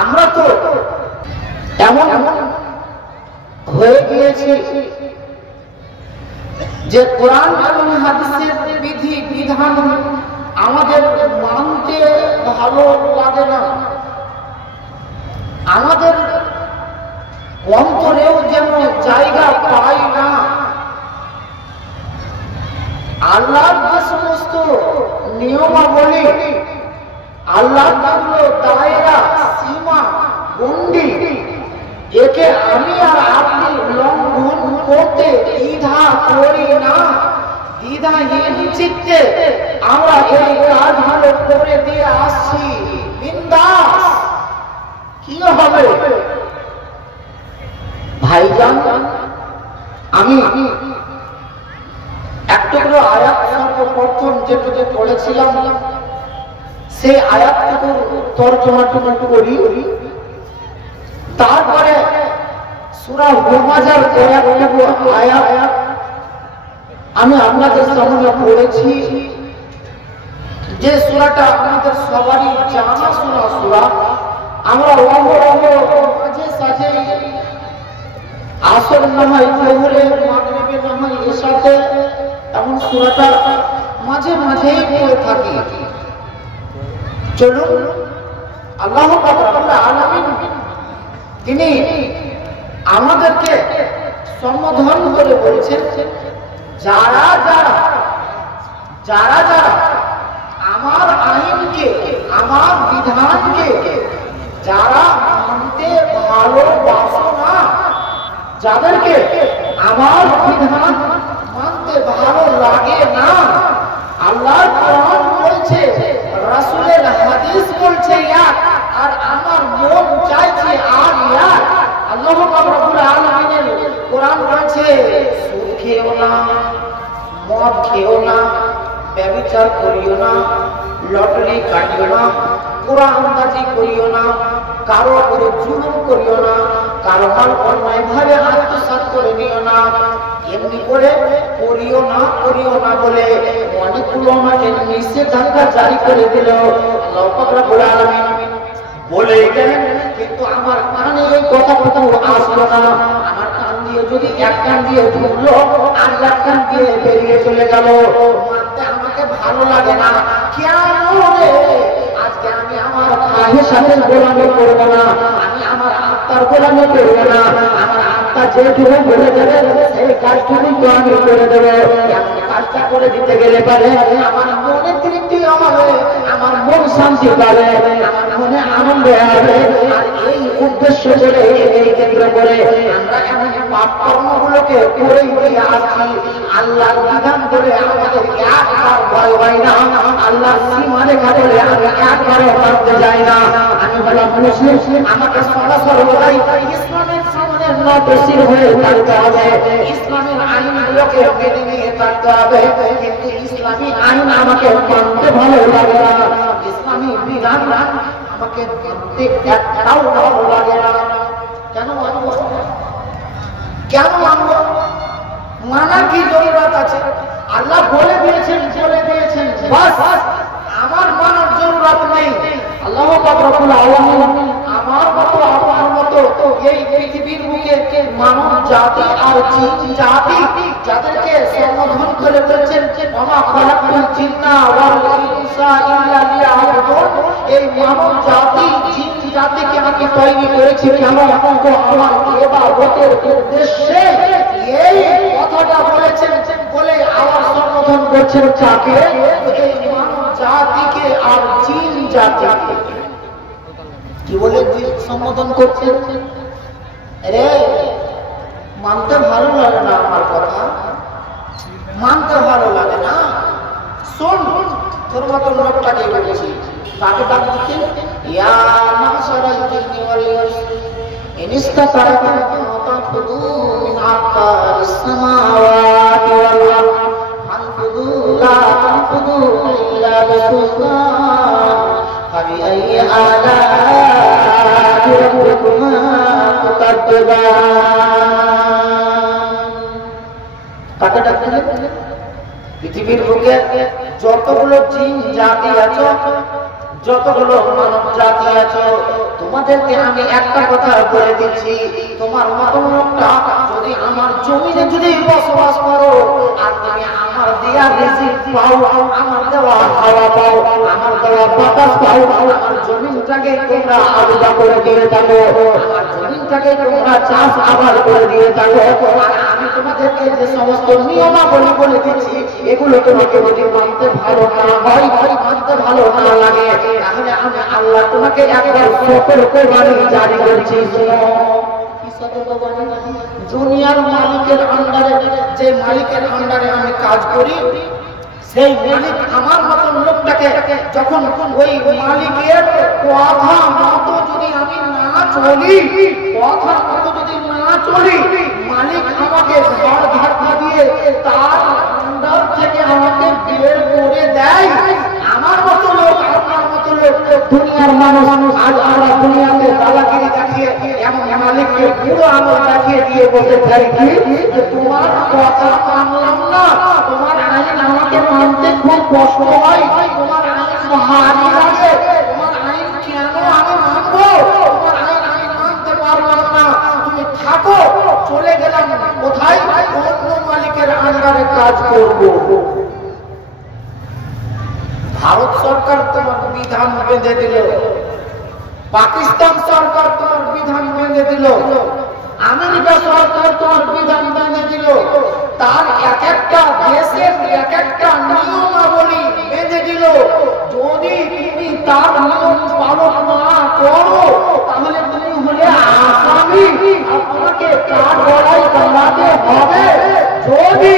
আমরা তো এমন হয়ে গিয়েছি যে কোরআন এবং হাদিসের বিধি বিধান আমাদের মানতে ভালো লাগে না, আমাদের অন্তরেও যেন জায়গা পাই না। আল্লাহর যে সমস্ত নিয়মাবলী, আল্লাহর দায়রা সীমা গণ্ডি, একে আমি আর আপনি লঙ্ঘন করতে দ্বিধা করি না। দ্বিধাহীন চিত্তে আমরা এই কাজগুলো করে দিয়ে আসছি। বিন্দাস। কি হবে ভাইজান, আমি একটুকরো আয়াত সর্বপ্রথম যেটুকু পড়েছিলাম সেই আয়াতটুকু তর্জমাটুকু করি, তারপরে সূরা হুমাযার কয়েকটুকু আয়াত আমি আপনাদের সামনে পড়েছি। যে সূরাটা আমাদের সবারই জানা শোনা সূরা, আমরা মাঝে সাঝে আসর নামায়, জোহরে, মাগরিবে নামায়, এশাতে এমন সূরাটা মাঝে মাঝেই পড়ে থাকি। চলুন আল্লাহ পাক রব্বুল আলামিন তিনি আমাদেরকে সম্বোধন করে বলছেন, যারা যারা যারা যারা আমার আইনকে, আমার বিধানকে যারা মানতে ভালোবাসো না, যাদেরকে আমার বিধান মানতে ভালো লাগে না, আল্লাহর কোরআন বলছে, রাসূলের হাদিস বলছে এক, আর আমার মন চাইছে আর এক। আল্লাহ পাক রব্বুল আলামিনের কোরআন বলছে, সুদ খেও না, মদ খেও না, ব্যভিচার করিও না, লটারি কাটিও না, কোরআনবাজি করিও না, কারো উপরে জুলুম করিও না, কারো মাল অন্যায়ভাবে আত্মসাৎ করে নিও না, এমনি করে করিও না বলে অনেকগুলো আমাকে নিষেধাজ্ঞা জারি করে দিল আল্লাহ পাক রব্বুল আলামিন বলে গেলেন। কিন্তু আমার কানে এই কথাটুকু আসলো না। আমার কান দিয়ে যদি এক কান দিয়ে ঢুকলো আর এক কান দিয়ে বেরিয়ে চলে গেল, মানতে আমাকে ভালো লাগে না। কেন রে? আজকে আমি আমার খাহের সাথে গোলামি করবো না, আমি আমার আত্মার গোলামি করবো না। আমার আত্মা যেটুকু বলে দেবে সেই কাজটুকু তো আমি করে দেবো। কাজটা করে দিতে গেলে পারে আমার মনে তৃপ্তি হবে, আমার মন শান্তি পাবে, আমার মনে আনন্দ হবে। আর এই উদ্দেশ্য করে, এই কেন্দ্র করে আমরা এমন পাপ কর্মগুলোকে করেই দিয়ে আসছি। আল্লাহর বিধান বলে আমাদের একবার ভয় হয় না, আল্লাহর সীমা রেখা বলে আমি একবারও মানতে যাই না। আমি বললাম মুসলিম, আমাকে সরাসরি ইসলামের সামনে নতশির হয়ে থাকতে হবে, ইসলামের আইনগুলোকে মেনে নিয়ে থাকতে হবে। কিন্তু ইসলামী আইন আমাকে মানতে ভালো লাগে না, ইসলামী বিধান আমাকে মানতে একটাও ভালো লাগে না। কেন মানবো? কেন মানবো? মানা কি জরুরত আছে? আল্লাহ বলে দিয়েছেন বাস, আমার মানার জরুরত নেই। আল্লাহ পাক রব্বুল আলামিন আমার মতো আপনার মতো এই পৃথিবীর বুকে মানব জাতি আর জিন জাতি যাদেরকে সম্বোধন করে বলছেন, ওমা খালাকুল জিন্না ওয়াল ইনসা ইল্লা লিয়াবুদুন, এই মানব জাতি জিন জাতিকে আমি তৈরি করেছি কেন? আমার ইবাদতের উদ্দেশ্যে। এই কথাটা বলেছেন বলে আমার সম্বোধন করছেন কাকে? এই মানব জাতিকে আর জিন জাতিকে। কি বলে সম্বোধন করছেন? রে মানতে ভালো লাগে না, আমার কথা মানতে ভালো লাগে না। শোন, তোর মতো লোকটাকে বলেছি, তাকে ডাক দিচ্ছেন, ইয়া মাশারাল জিন্নি ওয়াল ইনস ইন ইসতাতা'তুম ফানফুযু মিন আকতারিস সামাওয়াতি ওয়াল আরদ ফানফুযু লা তানফুযুনা ইল্লা বিসুলতান ফাবিআইয়ি আলা'i রাব্বিকুমা তুকাদ্দিবান। কাকে ডাকছেন? পৃথিবীর বুকে যতগুলো জিন জাতি আছো, যতগুলো মানব জাতি আছো, তোমাদেরকে আমি একটা কথা বলে দিচ্ছি, তোমার মতো লোকটা যদি আমার জমিনে যদি বসবাস করো আর তুমি আমার দেয়া রিজিক পাও, আমার দেওয়া হাওয়া পাও, আমার দেওয়া বাতাস পাও, আমার জমিনটাকে তোমরা আলাদা করে দিয়ে থাকো, আমার জমিনটাকে তোমরা চাষ আবাদ করে দিয়ে থাকো, আর আমি তোমাদেরকে যে সমস্ত নিয়মাবলী বলে দিচ্ছি এগুলো তোমাকে যদি মানতে ভালো না হয়, মানতে ভালো না লাগে, তাহলে আমি আল্লাহ তোমাকে একবার সতর্কবাণী জারি করছি। দুনিয়ার মালিকের আন্ডারে, যে মালিকের আন্ডারে আমি কাজ করি, সেই মালিক আমার মতন লোকটাকে যখন ওই মালিকের কথা মতো যদি আমি না চলি, কথা মতো যদি না চলি, মালিক আমাকে ঘর ধাক্কা দিয়ে তার আন্ডার থেকে আমাকে বের করে দেয়, আমার মতো লোক, আপনার মতো লোক, দুনিয়ার মানুষ আজ আমরা দুনিয়াতে দালাগিরি দেখিয়ে এমন মালিককে পুরো আমল দেখিয়ে দিয়ে বলতে থাকি যে তোমার কথা মানলাম না, তোমার আইন আমাকে মানতে খুব কষ্ট হয়, তোমার আইন ভারী লাগে, তোমার আইন কেন আমি মানবো, তোমার আইন আমি মানতে পারলাম না, তুমি থাকো, চলে গেলাম কোথায়, অন্য মালিকের আন্ডারে কাজ করবো। ভারত সরকার তোমার বিধান বেঁধে দিল, পাকিস্তান সরকার তোমার বিধান বেঁধে দিল, আমেরিকা সরকার তোমার বিধান বেঁধে দিল, তার এক একটা দেশের এক একটা নিয়মাবলী বেঁধে দিল, যদি তুমি তার নিয়ম পালন না করো তাহলে তুমি হলে আসামি, আর তোমাকে কাঠ গড়াই চালাতে হবে। যদি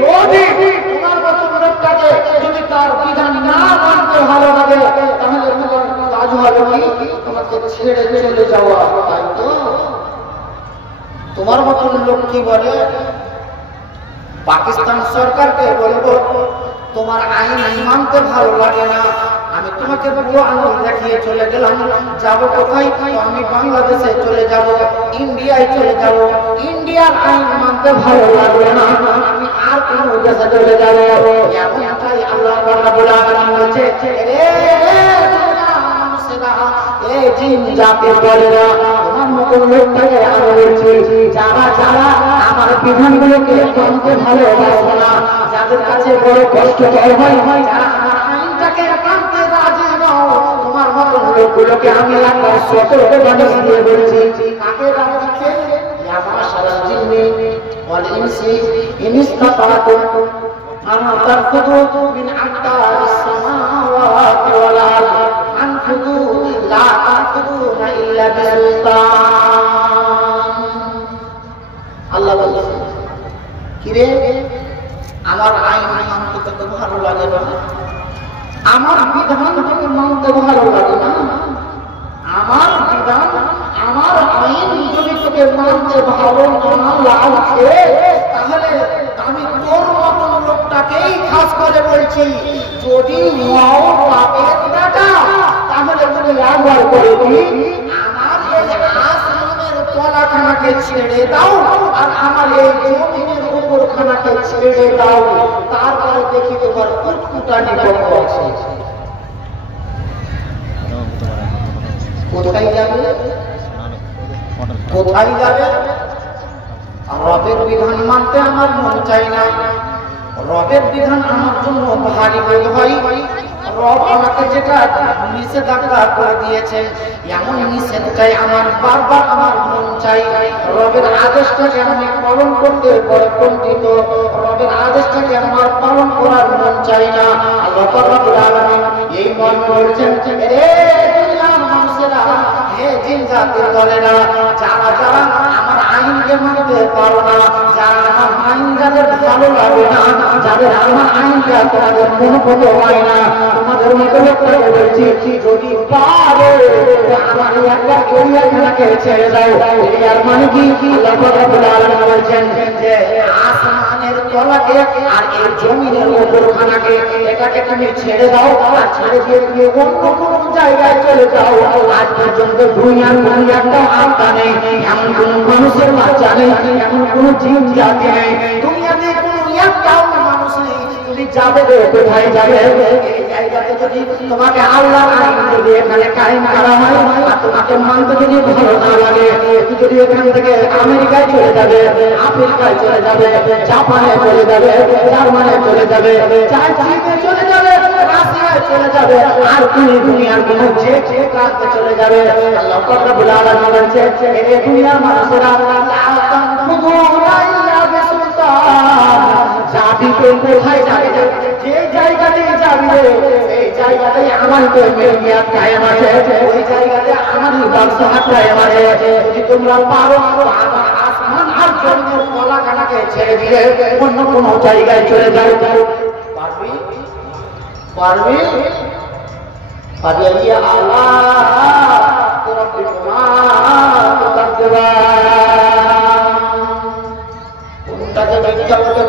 যদি তোমার মতো লোকটাকে যদি তার বিধান না মানতে ভালো লাগে তাহলে তোমার কাজ হবে কি, তোমাকে ছেড়ে চলে যাওয়া, তাই তো? তোমার মতন লোক কি বলে, পাকিস্তান সরকারকে বলবো তোমার আইন মানতে ভালো লাগে না, আমি তোমাকে পুরো আঙুল দেখিয়ে চলে গেলাম, যাব কোথায়, আমি বাংলাদেশে চলে যাব, ইন্ডিয়ায় চলে যাব, ইন্ডিয়ার আইন মানতে ভালো লাগবে না, আমি আর কোন দেশে চলে যাব। এমনটাই আল্লাহ রাব্বুল আলামিন বলছে, রে মানুষেরা, এই জিন জাতির দলেরা, তোমার মতন লোকটাকে আমি বলছি, যারা যারা আমার বিধানগুলোকে মানতে ভালোবাসে না, যাদের কাছে বড় কষ্টকর হয়, যারা আমার আইনটাকে মানতে রাজি নও, তোমার মতন লোকগুলোকে আমি একবার সতর্কবাণী দিয়ে বলছি। কাকে রাখছে? ইয়া মাশারাল জিন্নি ওয়াল ইনসি ইন ইসতাতাতুম আন তারকুদু মিন আকতারিস সামাওয়াতি ওয়াল আরদ আনফুদু লা তারকুদুনা ইল্লা বিসুলতান। আল্লাহ বলেন, কিরে আমার আইন মানতে তো ভালো লাগে না, আমার বিধান তোকে মানতে ভালো লাগে না, আমার বিধান আমার আইন যদি তোকে মানতে ভালো না লাগছে তাহলে আমি তোর মতন লোকটাকেই খাস করে বলছি, যদি হও বাপের বেটা তাহলে তুমি একবার করে আমার এই আসমানের তলাখানাকে ছেড়ে দাও আর আমার এই জমিনের উপরখানাকে ছেড়ে দাও, তারপরে দেখি তোমার কুটকুটানি কত আছে। কোথায় যাবে, কোথায় যাবে? রবের বিধান মানতে আমার মন চাই না, রবের বিধান আমার জন্য ভারী বোধ হয়, রব আমাকে যেটা নিষেধাজ্ঞা করে দিয়েছেন এমন নিষেধটাই আমার বারবার আমার মন চাই, রবের আদেশটাকে আমি পালন করতে বড় কুণ্ঠিত, রবের আদেশটাকে আমার পালন করার মন চাই না। আল্লাহ রাব্বুল আলামিন এই মর্মে বলছেন, রে দুনিয়ার মানুষেরা, হে জিন জাতির দলেরা, যারা যারা আমার আইনকে মানতে পারো না, যারা আমার আইন যাদের ভালো লাগে না, যাদের আমার আইনটা তোমাদের মনোভূত হয় না, তোমাদের মতো লোকটাকে বলছি, যদি পারো আমার একটা এরিয়াখানাকে ছেড়ে দাও। এরিয়ার মানে কি? আল্লাহ রাব্বুল আলামিন বলছেন যে আসমানের তলাকে আর এই জমিনের উপরখানাকে এটাকে তুমি ছেড়ে দাও, আর ছেড়ে দিয়ে তুমি অন্য কোনো জায়গায় চলে যাও। আজ পর্যন্ত দুনিয়ার কোনো একটা আত্মা নেই, এমন কোন মানুষের বাচ্চা নেই, এমন কোন জিন জাতি নেই, দুনিয়াতে কোনো একটাও মানুষ নেই, তুমি যাবে কোথায় যাবে? এই জায়গাতে যদি তোমাকে আল্লাহর আইন যদি এখানে কায়েম করা হয় আর তোমাকে মানতে যদি ভালো না লাগে, যদি এখান থেকে আমেরিকায় চলে যাবে, আফ্রিকায় চলে যাবে, জাপানে চলে যাবে, জার্মানে চলে যাবে, চাইনিতে চলে যাবে, রাশিয়ায় চলে যাবে, আর তুমি দুনিয়ার কোন যে প্রান্তে চলে যাবে। আল্লাহ পাক রব্বুল আলামিন বলেছে, এই দুনিয়ার মানুষেরা যাবি তো কোথায় যাবে? যে জায়গাতে যাবি এই জায়গাতে আমার তো মেরিয়াত কায়েম আছে, ওই জায়গাতে আমারই ব্যবসা কায়েম আছে। যদি তোমরা পারো আসমান আর জমিনের কলা কাটাকে ছেড়ে দিয়ে অন্য কোনো জায়গায় চলে যাও, পারবি? পারবি? পারবি? আল্লাহ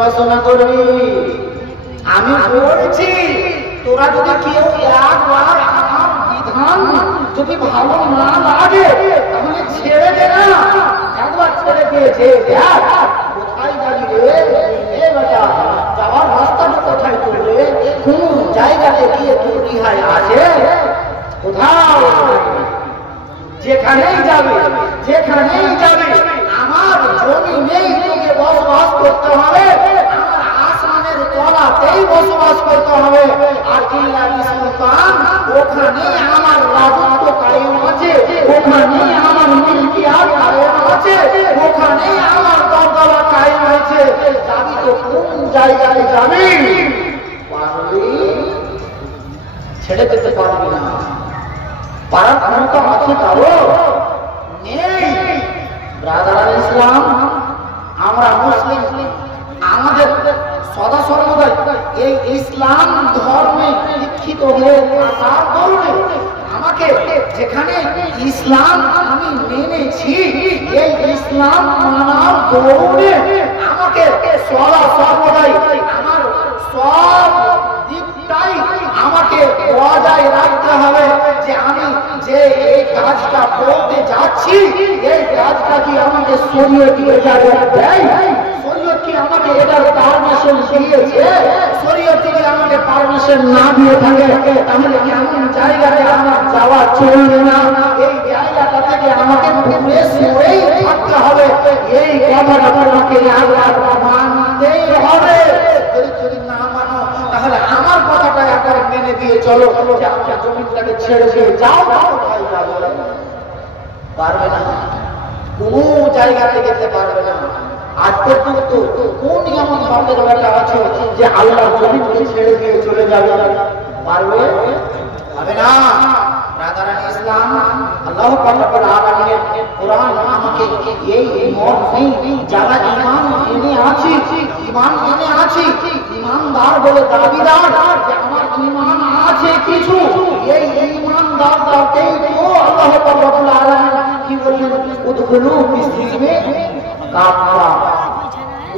ঘোষণা করবি। আমি বলছি তোরা যদি কেউ একবার আমার বিধান যদি ভালো না লাগে তাহলে ছেড়ে দে না, একবার ছেড়ে দিয়েছে। কোথায় যাবি রে? বেটা যাওয়ার রাস্তাটা কোথায় করবে? কোন জায়গাতে গিয়ে তোর রিহাই আছে? কোথাও যেখানেই যাবে, যেখানেই যাবে আমার জমিনেই তোকে বসবাস করতে হবে, আমার আসমানের তলাতেই বসবাস করতে হবে। আর ইল্লাহি সুলতান ওখানেই আমার রাজত্ব কায়েম আছে, ওখানেই আমার মিলকিয়াত কায়েম আছে, ওখানেই আমার দরজা কায়েম আছে। যাবি তো কোন জায়গায় যাবি? পারবি? ছেড়ে যেতে পারবি না। পারার ক্ষমতা আছে কারো? নেই। ব্রাদার ইসলাম, আমরা মুসলিম, আমাদের সদা সর্বদাই এই ইসলাম ধর্মে দীক্ষিত হয়ে থাকার কারণে আমাকে যেখানে ইসলাম আমি মেনেছি, এই ইসলাম মানার দৌড়ে আমাকে সদা সর্বদাই আমার সব দিকটাই আমাকে বজায় রাখতে হবে যে আমি যে এই কাজটা করতে যাচ্ছি এই কাজটা কি আমাকে শরীয়ত ইজাজত দেয়? শরীয়ত কি আমাকে এটার পারমিশন দিয়েছে? শরীয়ত কি আমাকে পারমিশন না দিয়ে থাকে তাহলে কি এমন জায়গাতে আমার যাওয়া চলবে না? এই জায়গাটা থেকে আমাকে দূরে সরেই থাকতে হবে। এই কথাটা তোমাকে মানতেই হবে। যদি না মানো তাহলে আমার কথাটা একবার মেনে দিয়ে চলো যে আমার জমিটাকে ছেড়ে দিয়ে যাও। কোথায় যাবে? পারবে না, কোনো জায়গাতে যেতে পারবে না। আজ পর্যন্ত কোন এমন বাপের বেটা আছে যে আল্লাহর জমিকে ছেড়ে দিয়ে চলে যাবে? পারবে? পারবে না। ব্রাদারান ইসলাম, আল্লাহ পাক রব্বুল আলামিনের কোরআন আমাকে এই মর্মে যারা ঈমান এনে আছে, ঈমান এনে আছে, ঈমানদার বলে দাবিদার যে আমার ঈমান আছে কিছু, এই ঈমানদারদেরকেই তো আল্লাহ পাক রব্বুল আলামিন কি বললেন? উদখুলু ফিস-সিলমে কাফা,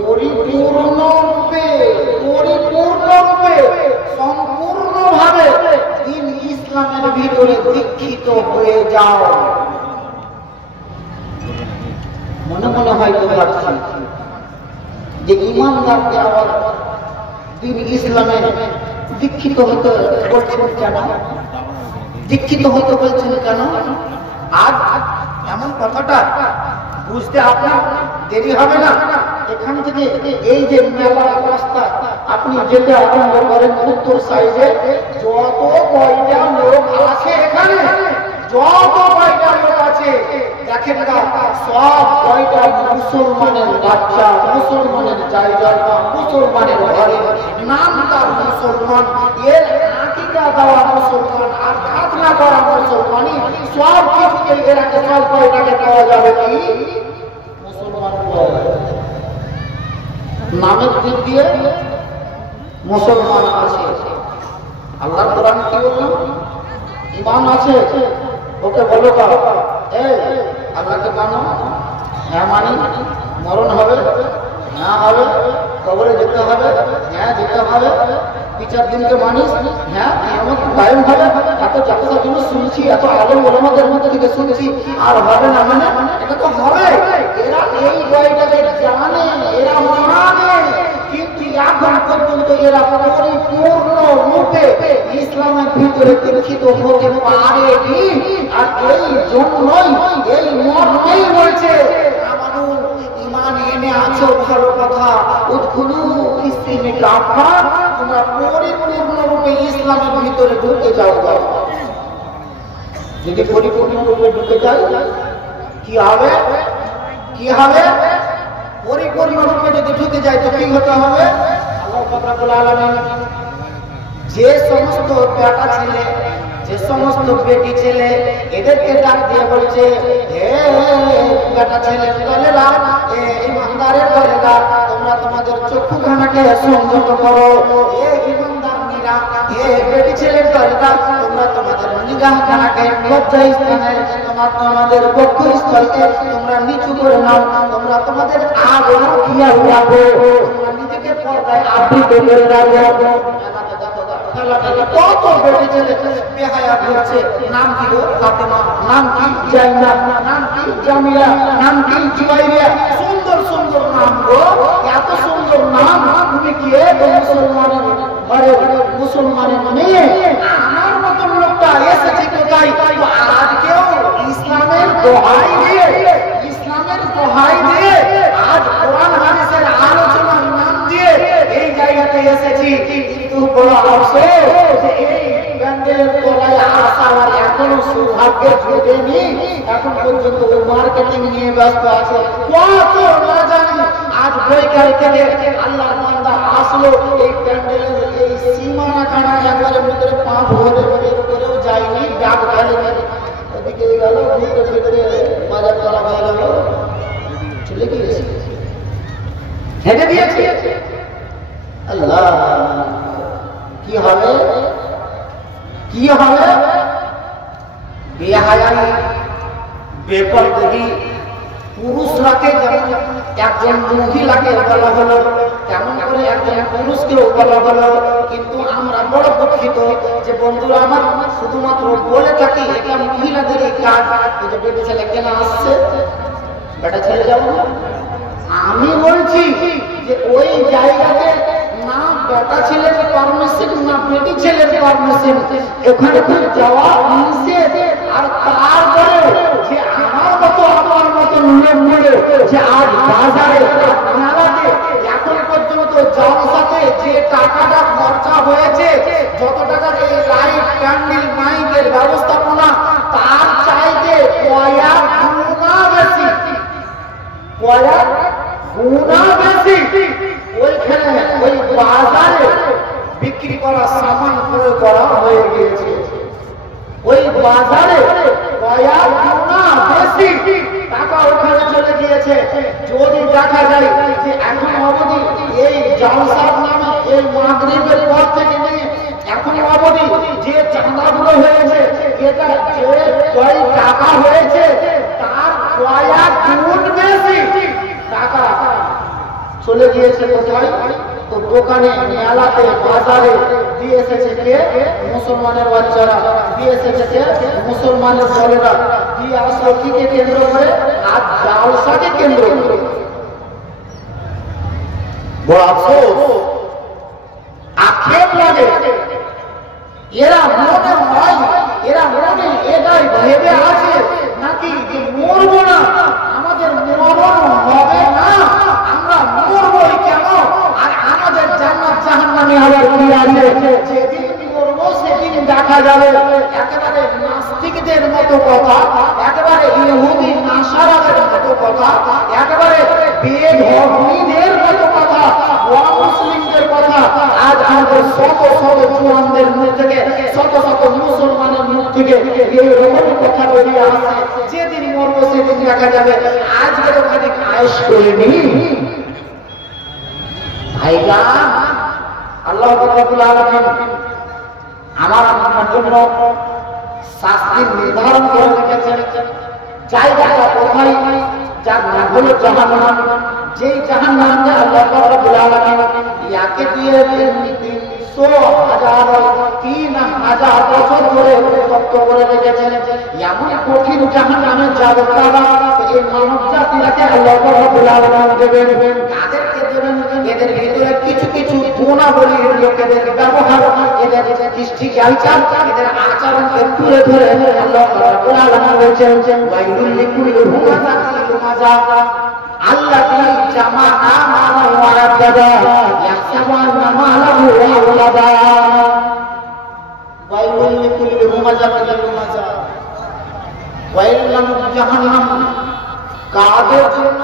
পরিপূর্ণরূপে সম্পূর্ণভাবে দ্বীন ইসলামের ভিতরে দীক্ষিত হয়ে যাও। মনে মনে হয়তো ভাবছি যে ইমানদারকে আবার দ্বীন ইসলামে দীক্ষিত হতে বলছেন কেন? দীক্ষিত হতে বলছেন কেন? আজ এমন কথাটা বুঝতে আপনার দেরি হবে না। এখান থেকে এই যে মেলার রাস্তা আপনি যেতে আরম্ভ করেন উত্তর সাইডে, যত কয়টা লোক আছে এখানে, যত কয়টা লোক আছে দেখেন না, সব কয়টা মুসলমানের বাচ্চা, মুসলমানের জায়গা, মুসলমানের ঘরে নামদার মুসলমান, এর আকিকা দেওয়া মুসলমান আর খাতনা করা মুসলমানই, সব কিছুকে এরাকে সব কয়টাকে পাওয়া যাবে কি? মুসলমান নামের দিক দিয়ে মুসলমান আছে। আল্লাহ কোরআন কি বললাম? ঈমান আছে, ওকে বলো আল্লাহকে মানো? হ্যাঁ মানি। মরণ হবে? হ্যাঁ হবে। কবরে যেতে হবে? হ্যাঁ যেতে হবে। বিচার দিনকে মানিস? হ্যাঁ। কিয়ামত কায়েম হবে? এত জাতির জন্য শুনছি, এত আলেম ওলামাদের মধ্যে থেকে শুনছি, আর হবে না মানে? এটা তো হবে। এরা এই বইটাকে জানে, এরা মানে, কিন্তু এখন পর্যন্ত এরা পরিপূর্ণ রূপে ইসলামের ভিতরে দীক্ষিত হতে পারেনি। আর এই জন্যই এই মর্মেই বলছে ইমান এনে আছো ভালো কথা, উদ্খুলু ফিসসিলমি কাফা, তোমরা পরিপূর্ণ রূপে ইসলামের ভিতরে ঢুকে যাও। যদি পরিপূর্ণ রূপে ঢুকে যাই কি হবে? কি হবে? পরিপূর্ণ রূপে যদি ঢুকে যায় তো কি হতে হবে? আল্লাহ পাক রব্বুল আলামিন যে সমস্ত বেটা ছেলে, যে সমস্ত বেটি ছেলে, এদেরকে ডাক দিয়ে বলছে, হে বেটা ছেলের দলেরা, হে ইমানদারের দলেরা, তোমরা তোমাদের চক্ষুখানাকে সংযত করো। হে ইমানদারনীরা, হে বেটি ছেলের দলেরা, তোমরা তোমাদের নিগাহখানাকে লজ্জাস্থানে, তোমাদের বক্ষস্থলকে তোমরা নিচু করে নাও। তোমরা তোমাদের আগলা খেয়াল রাখো, তোমরা নিজেকে পর্দায় আবৃত করে রাখো। কত বেটি ছেলে বেহায়া হচ্ছে। নাম কি গো? ফাতেমা, নাম কি জাইনাব, নাম কি জামিলা, নাম কি জুবাইরিয়া। সুন্দর সুন্দর নাম গো, এত সুন্দর নাম। তুমি কি মুসলমানের ঘরে মুসলমানের মেয়ে? আমার মতন লোকটা এসেছে কোথায়? তো আজকেও ইসলামের দোহাই দিয়ে, ইসলামের দোহাই দিয়ে আজ কোরআন হাদিসের আলোচনার নাম দিয়ে এই জায়গাতে এসেছি। কিন্তু বড় আফসোস যে এই প্যান্ডেলের তলায় আসা আমার এখনো সৌভাগ্য জোটেনি। এখন পর্যন্ত ওই মার্কেটিং নিয়ে ব্যস্ত আছে। কত না জানি আজ বৈকাল থেকে আল্লাহর বান্দা আসলো এই প্যান্ডেলের এই সীমানাখানা একবারে ভিতরে পা ভরে বের করেও যায়নি, ব্যাগ খালি এদিকে গেল, ঘুরতে ফিরতে বাজার করা হয়ে গেল, চলে গিয়েছে, হেঁটে দিয়েছে। আল্লাহ, কি হবে? কি হবে? বেহায়াই বেপরদগি পুরুষরাকে যেমন একজন মহিলাকে বলা হলো, তেমন করে একজন পুরুষকেও বলা হলো। কিন্তু আমরা বড় দুঃখিত যে বন্ধুরা আমার শুধুমাত্র বলে থাকি এটা মহিলাদেরই কাজ। যে বেটা ছেলে কেন আসছে, বেটা ছেলে যাবো। আমি বলছি যে ওই জায়গাতে না বেটা ছেলের পারমিশন না বেটি ছেলের পারমিশন, এখানে যাওয়া নিষেধ। আর তারপরে যে আমার মতো আমার মতো লোক বলে যে আজ বাজারে মেলাতে এখন পর্যন্ত জলসাতে যে টাকাটা খরচা হয়েছে, যত টাকার এই লাইট প্যান্ডেল মাইকের ব্যবস্থাপনা, তার চাইতে কয়েক গুণা বেশি, কয়েক গুণা বেশি ওইখানে ওই বাজারে বিক্রি করা সামান ক্রয় করা হয়ে গিয়েছে। ওই বাজারে কয়েক গুণা বেশি টাকা ওখানে চলে গিয়েছে। যদি দেখা যায় যে এখন অবধি এই জলসার নামে এই মাগরিবের পর থেকে নিয়ে এখন অবধি যে চাঁদাগুলো হয়েছে, এটা যে কয় টাকা হয়েছে তার কয়েক গুণ বেশি টাকা চলে গিয়েছে কোথায়? তো দোকানে, মেলাতে, বাজারে দিয়ে এসেছে কে? মুসলমানের বাচ্চারা দিয়ে এসেছে কে? মুসলমানের দলেরা দিয়ে আসলো কিকে কেন্দ্র করে? আজ জালসাকে কেন্দ্র করে। বড় আফসোস, আক্ষেপ লাগে। এরা মনে হয়, এরা মনে এটাই ভেবে আছে নাকি যে মরবো না, আমাদের মরণ হবে না, আমরা মরবই কেন, আর আমাদের জান্নাত জাহান্নামে আবার কি আছে? যেদিন মরবো সেদিন দেখা যাবে। একেবারে নাস্তিকদের মতো কথা, একেবারে ইহুদি নাসারাদের মতো কথা, একেবারে বেধর্মীদের মতো কথা, মুসলিমদের কথা আজ আমাদের শত শত জওয়ানদের মুখ থেকে, শত শত মুসলমানের মুখ থেকে এইরকম কথা বেরিয়ে আসছে। যেদিন মরবো সেদিন দেখা যাবে। আজকে তো খানিক আয়েশ করিনি ভাইজান। আল্লাহ রাব্বুল আলামিন আমার আপনার জন্য শাস্তি নির্ধারণ করে রেখেছেন। জায়গাটা কোথায়? যার নাম হলো জাহান্নাম। যেই জাহান্নামে আল্লাহ রাব্বুল আলামিন ইয়াকে দিয়ে 3,000 বছর ধরে তপ্ত করে রেখেছেন। এমন কঠিন জাহান্নামে যাবে তারা, এই মানব জাতিকে আল্লাহ রাব্বুল আলামিন দেবেন। কাদেরকে দেবেন? এদের ভিতরে কিছু কিছু গুণাবলীর লোকেদের ব্যবহার, এদের দৃষ্টি কালচার, এদের আচরণকে তুলে ধরে আল্লাহ রাব্বুল আলামিন বলেছেন ওয়াইলুল লিকুল্লি হুমাযাতিন লুমাযা আল্লাযী জামা'a মালান ওয়া আ'দ্দাদা ইয়াহসাবু আন্না মালাহু আ'লাদা। ওয়াইলুল লিকুল্লি হুমাযাতিন লুমাযা, ওয়াইলুল জাহান্নাম কাদের জন্য,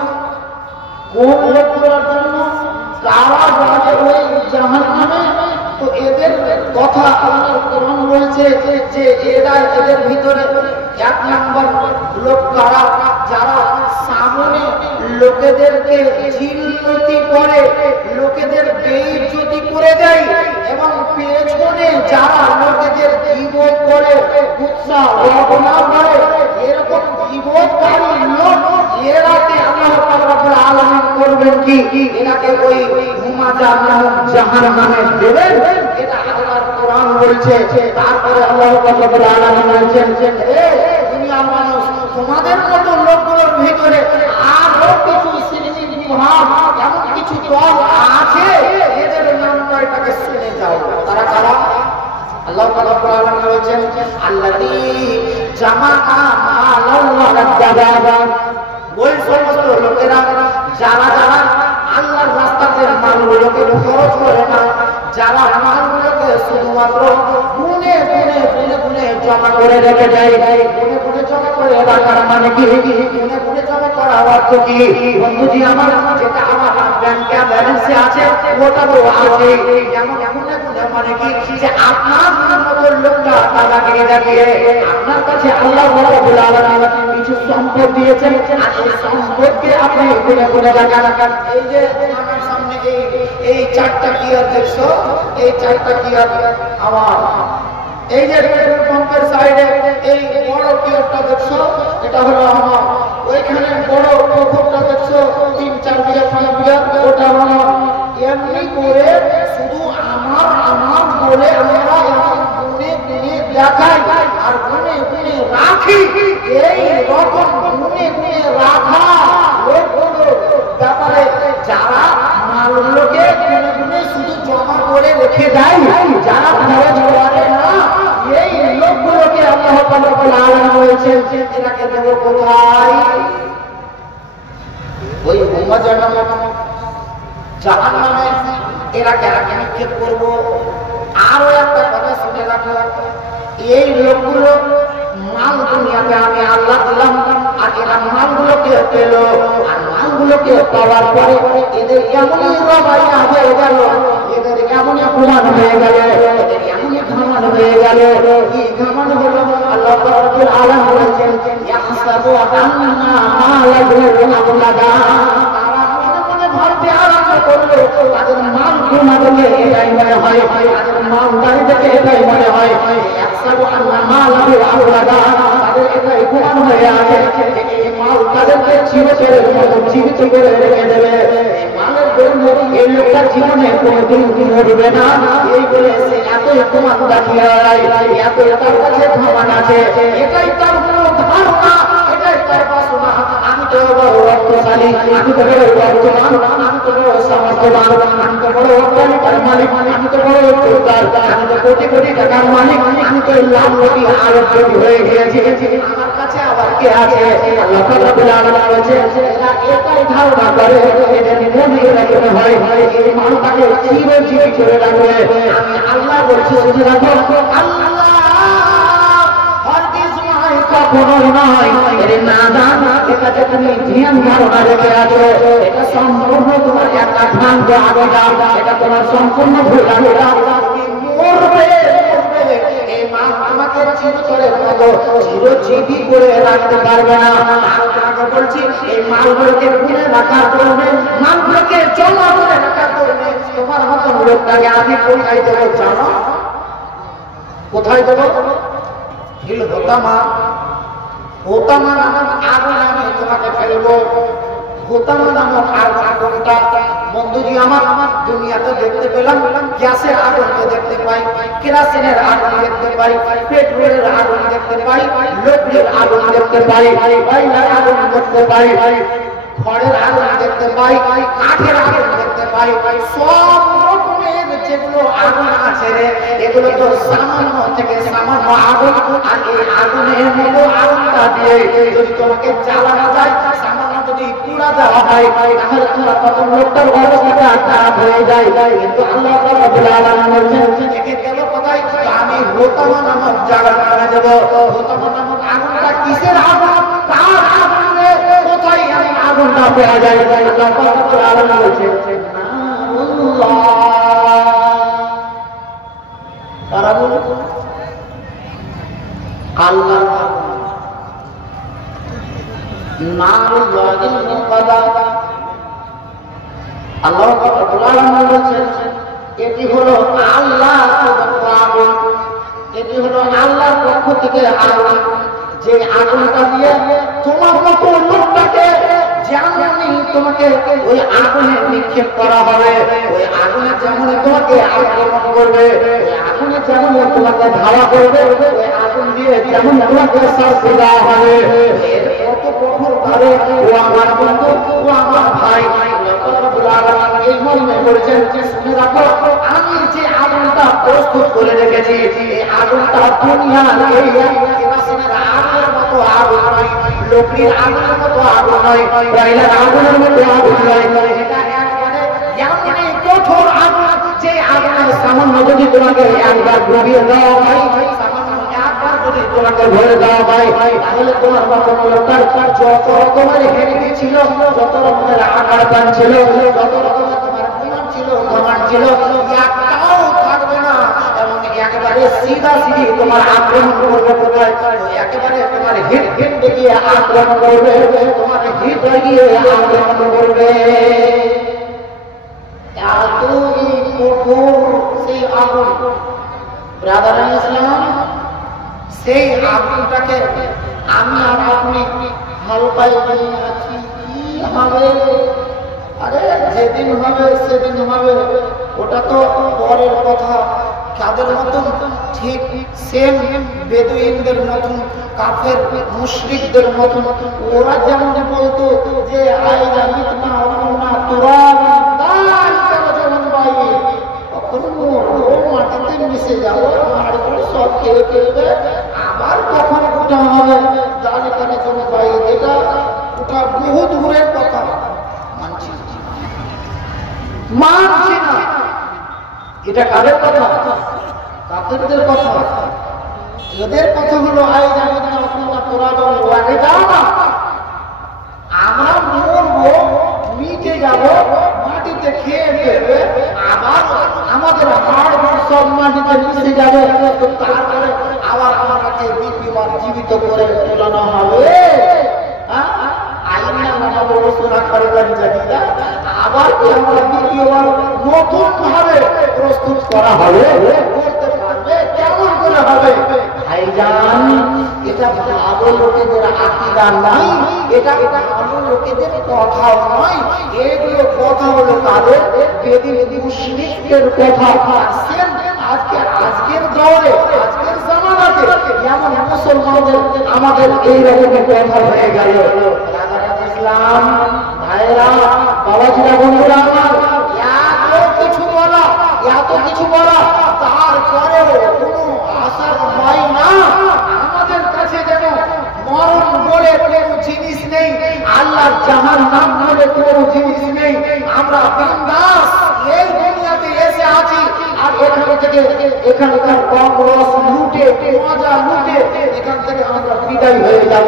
কোন লোকগুলোর জন্য, কারা যাবে ওই জাহান্নামে? তো এদের কথা আল্লাহর কোরআন বলছে যে এরা, এদের ভিতরে এক নম্বর লোক কারা, যারা সামনে লোকেদেরকে জিল্লতি করে, লোকেদের বেইজ্জতি করে দেয়, এবং পেছনে যারা লোকেদের গীবত করে, উৎসাহ অবনা করে, এরকম গীবতকারী লোক এরাকে আল্লাহ রাব্বুল আলামিন করবেন কি? এরাকে ওই হুমাযা নামক জাহান্নামে দেবেন। এটা আল্লাহর কোরআন বলছে। তারপরে আল্লাহ রাব্বুল আলামিন বলেছেন হে দুনিয়ার মানুষ, তোমাদের মতো লোকগুলোর ভিতরে আরো কিছু শ্রেণী বিভাগ, এমন কিছু দল আছে, এদের নাম কয়টাকে শুনে যাও। তারা কারা? আল্লাহ রাব্বুল আলামিন বলেছেন আল্লাযী জামা'a মালান ওয়া আ'দ্দাদা, ওই সমস্ত লোকেরা যারা যারা আল্লাহর রাস্তাতে মালগুলোকে খরচ করে না, যারা মালগুলোকে শুধুমাত্র গুনে গুনে গুনে গুনে জমা করে রেখে দেয়। গুনে গুনে জমা করে রাখার মানে কি? গুনে গুনে জমা করা অর্থ কি? বন্ধুজি আমার, যেটা আমার ব্যাংকে ব্যালেন্সে আছে ওটা তো আছে, যেমন গুনে গুনে মানে কি? যে আপনার মতো লোকটা টাকা কিনে দেখিয়ে আপনার কাছে আল্লাহ রাব্বুল আলামিন কিছু সম্পদ দিয়েছেন, আর এই সম্পদকে আপনি গুনে গুনে রাখান। এই যে আমার সামনে এই চারটা গিয়ার দেখছো, এই চারটা গিয়ার আমার, এই যে পেট্রোল পাম্পের সাইডে এই বড় গিয়ারটা দেখছো, এটা হলো আমার। ওইখানে বড় পুকুরটা দেখছো 3-4 বিঘা 5 বিঘা, ওটা আমার। এমনি করে শুধু আমার আমার বলে আমরা গুনে গুনে দেখাই আর গুনে গুনে রাখি। এই রকম গুনে গুনে রাখা লোকগুলো ব্যাপারে যারা মালগুলোকে গুনে গুনে শুধু জমা করে রেখে দেয়, যারা খরচ করে না, এই লোকগুলোকে আল্লাহ রাব্বুল আলামিন বলেছেন এটাকে দেব কোথায়? ওই হুমাযা নামক জাহান্নামে এরাকে নিক্ষেপ করব। আরো একটা কথা শুনে রাখো, এই লোকগুলো মাল দুনিয়াতে আমি আল্লাহ দিলাম, আর এরা মালগুলোকে পেল, আর মালগুলোকে পাওয়ার পরে এদের এমনই রবাইয়া হয়ে গেল, এদের এমনই অপমান হয়ে গেল, এদের এমনই ঘামান হয়ে গেল। কি ঘামান হলো? আল্লাহ রাব্বুল আলামিন বলেছেন ইয়াহসাবু আন্না মালাহু আ'লাদা, ভাবতে আরম্ভ করলো তাদের মাল গুণা থেকে এটাই মনে হয়, তাদের মাল দাঁড়ি থেকে এটাই মনে হয়, ইয়াহসাবু আন্না মালাহু আ'লাদা, তাদের এটাই গুণ হয়ে আছে এই মাল তাদেরকে চিরতরের মতো জীবিত করে রেখে দেবে। এই মালের জন্য এই লোকটা জীবনে কোনোদিন মরবে না, এই বলে সে এতই প্রমাণ দেখিয়ে এত তার কাছে প্রমাণ আছে, এটাই তার কোনো ধারণা, এটাই তার বাসনা। আমি তো বড় অর্থশালী, আমি তো বড় অর্থবান, আমি তো বড় সামর্থ্যবান, আমি তো বড় অট্টালিকার মালিক, আমি তো বড় উত্তরদার, আমি তো কোটি কোটি টাকার মালিক, আমি তো লাখ কোটি আরব কোটি হয়ে গিয়েছি, আমার কাছে আবার কে আছে? আল্লাহ রাব্বুল আলামিন বলেছেন এরা এটাই ধারণা করে, এদের মনে এরকম হয় এই মানুষটাকে চিরজীবী করে রাখবে। আমি আল্লাহ বলছি শুনে রাখো, আল্লাহ কখনোই নয় এর না জানা, এটাকে তুমি ধ্যান ধারণা রেখে আছো, এটা সম্পূর্ণ তোমার একটা ভ্রান্ত আগা, এটা তোমার সম্পূর্ণ ভুল আগা। মরবে এই মা আমাকে চিরতরের মতো চিরজীবী করে রাখতে পারবে না। আর তোমাকে বলছি এই মালগুলোকে গুনে রাখার করবে, মালগুলোকে জমা করে রাখার করবে। তোমার মতন লোকটাকে আমি কোথায় দেবো জানো? কোথায় দেবো? হিল হোতামা, হোতামা নামক আগুন আমি তোমাকে ফেলবো। হোতামা নামক আগুনটা বন্ধুজি আমার দুনিয়াতে দেখতে পেলাম, গ্যাসের আগুন তো দেখতে পাই, কেরাসিনের আগুন দেখতে পাই, পেট্রোলের আগুন দেখতে পাই, লোকের আগুন দেখতে পাই, কয়লার আগুন দেখতে পাই, খড়ের আগুন দেখতে পাই, কাঠের আগুন দেখতে পাই, সব রকমের যেগুলো আগুন আছে রে, এগুলো তো সামান্য থেকে সামান্য আগুন। আর এই আগুনের মতো আগুনটা দিয়ে যদি তোমাকে জ্বালানো যায়, সামান্য যদি পুড়া দেওয়া হয়, তাহলে তোমার প্রথম লোকটার অবস্থাটা খারাপ হয়ে যায়। কিন্তু আল্লাহ রাব্বুল আলামিন বলছেন, একে দেব কোথায়? আমি হোতামা নামক জায়গায় দেব। হোতামা নামক আগুনটা কিসের আগুন? কার আগুন রে? কোথায় আমি আগুনটা পাওয়া যায়? আল্লাহ রাব্বুল আলামিন বলছেন, নারুল্লাহ। কারা বলে? আল্লাহ। নারুল্লাহিল মুকাদ্দাস। আল্লাহ রাব্বুল আলামিন বলছেন, এটি হলো আল্লাহ আগুন, এটি হলো আল্লাহর পক্ষ থেকে আগুন। যে আগুনটা দিয়ে তোমার মতো লোকটাকে যেমনই তোমাকে ওই আগুনে নিক্ষেপ করা হবে, ওই আগুনে যেমন তোমাকে আক্রমণ করবে, ওই আগুনে যেমন তোমাকে ধাওয়া করবে, ওই আগুন দিয়ে যেমন তোমাকে শাস্তি দেওয়া হবে। এর কত কঠোর ভাবে ও আমার বন্ধু, ও আমার ভাই এই মর্মে বলেছেন যে, শুনে রাখো, আমি যে আগুনটা প্রস্তুত করে রেখেছি, এই আগুনটা দুনিয়ার এই কেরোসিনের আগুনের মতো আগুন নয়, লকড়ির আগুনের মতো আগুন নয়, কয়লার আগুনের মতো আগুন নয়। এটা একেবারে এমনই কঠোর আগুন, যে আগুনের সামান্য যদি তোমাকে একবার ডুবিয়ে দেওয়া হয়, সামান্য একবার যদি তোমাকে ভরে দেওয়া হয়, তাহলে তোমার মতো লোকটার যত রকমের হেঁটে ছিল, যত রকমের আকার পান ছিল, যত রকমের তোমার গুণ ছিল, ঘমান ছিল, একটাও থাকবে না। এবং একেবারে সিধা সিধি তোমার আক্রমণ করবে কোথায়? একেবারে তোমার হিট হিট দেখিয়ে আক্রমণ করবে, তোমার হিট লাগিয়ে আক্রমণ করবে। এতই কঠোর সেই আগুন। ব্রাদার ইসলাম, সেই আগুনটাকে আমি আর আপনি হালকায় নিয়ে আছি। কি হবে? আরে যেদিন হবে সেদিন হবে, ওটা তো পরের কথা। কাদের মতন? ঠিক সেম বেদুইনদের মতন, কাফের মুশরিকদের মতন। ওরা যেমন বলতো যে আইরা মিতনা ওনা তোরা দাল কেন যেমন ভাই, কখনো মাটিতে মিশে যাবো, হাড়গুলো সব খেয়ে ফেলবে, আবার কখন ওটা হবে জাল এখানে জন্য ভাই। এটা ওটা বহু দূরের কথা, মানছি মানছি না। এটা কাদের কথা? কাফেরদের কথা। এদের কথা হলো আমরা মরবো, মিটে যাব, মাটিতে খেয়ে ফেলবে, আবার আমাদের হাড় সব মাটিতে মিশে যাবে, তারপরে আবার আমাকে দ্বিতীয়বার জীবিত করে তোলানো হবে। আবার আমরা দ্বিতীয়বার নতুন ভাবে প্রস্তুত করা হবে। করতে পারবে? কেমন করে হবে? ভাইজান, এটা ভালো লোকেদের আকীদা নয়, এটা ভালো লোকেদের কথা নয়। এগুলো কথা হলো তাদের বেদিন মুশরিকদের কথা। আজকের দৌড়ে, আজকের জামানাতে এমন মুসলমানদের আমাদের এই রকমের কথা হয়ে গেল। ইসলাম ভাইরা, বাবাজিরা, বন্ধুরা আমার, এত কিছু বলা তারপরেও কোনো আশার হয় না। আমাদের কাছে যেন মরণ বলে কোনো জিনিস নেই, আল্লাহর জাহান্নাম বলে কোনো জিনিস নেই। আমরা বিন্দাস এই দুনিয়াতে এসে আছি, আর এখান থেকে এখানকার কম রস লুটে, মজা লুটে এখান থেকে আমরা বিদায় হয়ে যাব,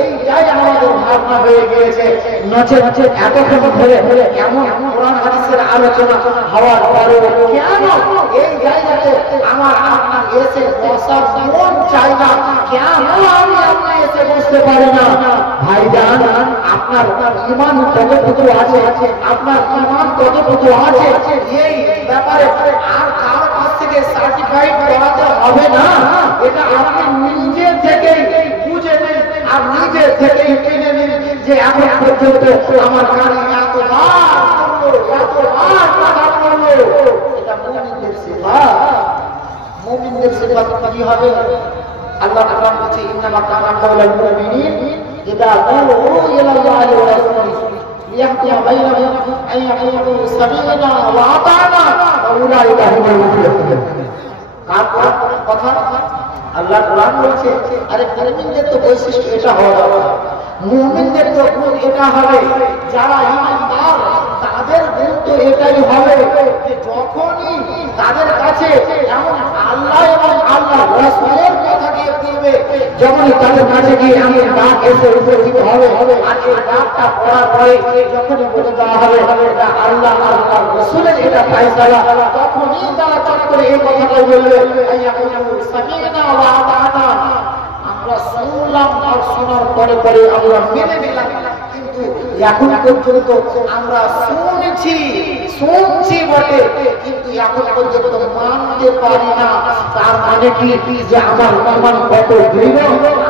এইটাই আমাদের ভাবনা হয়ে গিয়েছে। নচে এতক্ষণ ধরে এমন কোরআন হাদিসের আলোচনা হওয়ার পরে কেন এই জায়গাতে আমার আপনার এসে বসার মন চাই না? কেন আমি আপনার এসে বসতে পারি না? ভাইজান, আপনার ঈমান কতটুকু আছে, আপনার ঈমান কতটুকু আছে, এই ব্যাপারে আর কারো কাছ থেকে সার্টিফাইড করাতে হবে না। এটা আপনি নিজে থেকেই বুঝে নিন, আর নিজে থেকেই কিনে নিন যে এখন পর্যন্ত আমার কানে এতবার কথা বললো। এটা মুমিনদের সিফাত। মুমিনদের সিফাত কি হবে? আল্লাহ তাআলা বলছে, ইন্নামা কানা কাওলাল মুমিনিন ইযা দুউ ইলাল্লাহি ওয়া রাসূলিহি লিয়াহকুম বাইনাহুম আন ইয়াকুলু সামি'না ওয়া আতা'না ওয়া উলাইকা হুমুল মুফলিহুন। তারপর কথা আল্লাহ কোরআন বলছে, আরে মুমিনদের তো বৈশিষ্ট্য এটা হওয়া দরকার, মুমিনদের তো গুণ এটা হবে, যারা ঈমানদার তাদের গুণ তো এটাই হবে যে যখনই তাদের কাছে এমন আল্লাহ এবং আল্লাহ রাসূলের কথা গিয়ে পড়বে, যেমনই তাদের কাছে গিয়ে এমন ডাক এসে উপস্থিত হবে, আর এই ডাকটা পড়ার পরে যখনই বলে দেওয়া হবে এটা আল্লাহ আল্লাহ রাসূলের এটা ফায়সালা, তখনই তারা চট করে এই কথাটাই বলবে, আইয়াকুলু সামি'না ওয়া আতা'না, আমরা শুনলাম আর শোনার পরে পরে আমরা মেনে নিলাম, কিন্তু এখন পর্যন্ত আমরা শুনছি বটে, কিন্তু এখন পর্যন্ত মানতে পারি না। তার মানে কি যে আমার ঈমান কত দৃঢ়,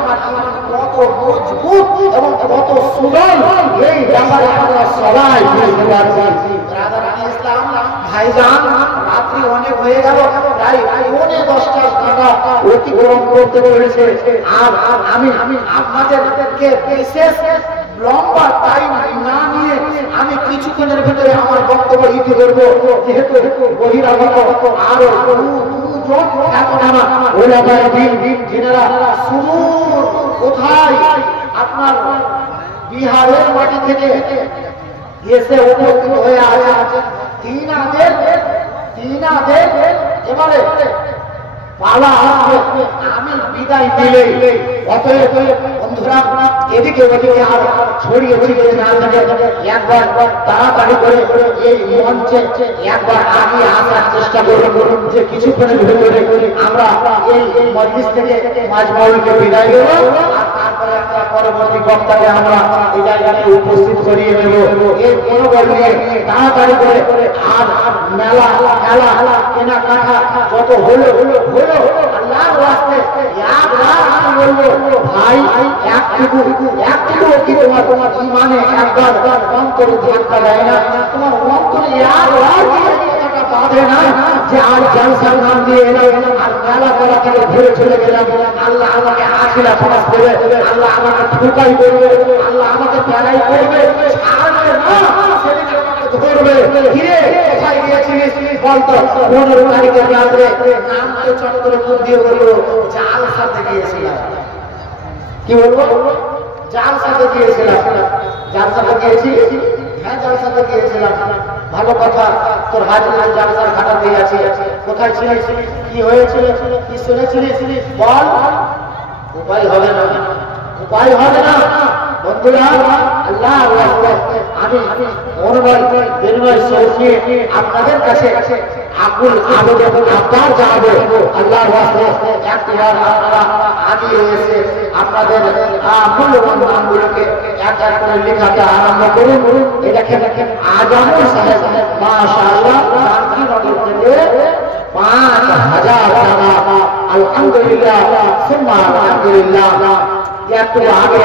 আমার ঈমান কত মজবুত এবং কত সুদৃঢ়, এই ব্যাপারে আমরা সবাই বুঝতে পারছি। ব্রাদার ইসলাম ভাইজান, রাত্রি অনেক হয়ে গেল, প্রায় 10:45 ঘন্টা অতিক্রম করতে পেরেছে। আর আমি আপনাদেরকে বিশেষ লম্বা টাইম না নিয়ে আমি কিছুক্ষণের ভিতরে আমার বক্তব্য ইতি করব, যেহেতু বহিরাগত আরো দুজন খ্যাতনামা ওলামায়ে দ্বীন যিনারা সুদূর কোথায় আপনার বিহারের মাটি থেকে এসে উপস্থিত হয়ে আছে, তিনাদের এবারে পালা আসবে, আমি বিদায় দিলে অতএব বন্ধুরা এদিকে ওদিকে আর ছড়িয়ে ছিটিয়ে না থাকে, একবার তাড়াতাড়ি করে এই মঞ্চে একবার আগে আসার চেষ্টা করুন, যে কিছুক্ষণের ভিতরে আমরা এই মজলিস থেকে মাজমাউলকে বিদায় দেব, আর তারপরে আমরা পরবর্তী বক্তাকে আমরা এই জায়গাতে উপস্থিত করিয়ে নেব। এই মনোবল নিয়ে তাড়াতাড়ি করে আর মেলা কেনাকাটা যত হলো আল্লাহর রাস্তায় একবার আমি বলবো ভাই, একটুকু কি তোমার ঈমানে একবার অন্তরে ধাক্কা দেয় না, তোমার অন্তরে বাঁধে না যে আর জলসার নাম দিয়ে এলাম আর মেলা করা থেকে ঘুরে চলে গেলাম, আল্লাহ আমাকে আখিরা ফাঁস দেবে, আল্লাহ আমাকে ঠুকাই করবে, আল্লাহ আমাকে প্যারাই করবে, ছাড়বে না, সেদিকে আমাকে ধরবে। হিরে কোথায় গিয়েছিলিস বলতো, 15 তারিখের রাত্রে নামকে চট করে মুখ দিয়ে বলবো জালসাতে গিয়েছিলাম। কি বলবো? জালসাতে গিয়েছিলাম। জালসাতে গিয়েছি? হ্যাঁ জালসাতে গিয়েছিলাম। ভালো কথা, তোর হাজির জালসার ঘাটাতে আছে, কোথায় ছিলিস, কি হয়েছিল, কি শুনেছিলিস বল। উপায় হবে না বন্ধুরা, আল্লাহ আমি মনোবল বিনয় সৌখিয়ে আপনাদের কাছে আকুল আবেদন আবদার জানাবো, আল্লাহর ওয়াস্তে একবার আপনারা আগিয়ে এসে আপনাদের মূল্যবান নামগুলোকে এক এক করে লেখাতে আরম্ভ করুন। এই দেখেন আজমল সাহেব মাশাআল্লাহ গান্ধীনগর থেকে 5000 টাকা, আলহামদুলিল্লাহ সুম্মা আলহামদুলিল্লাহ। একটু আগে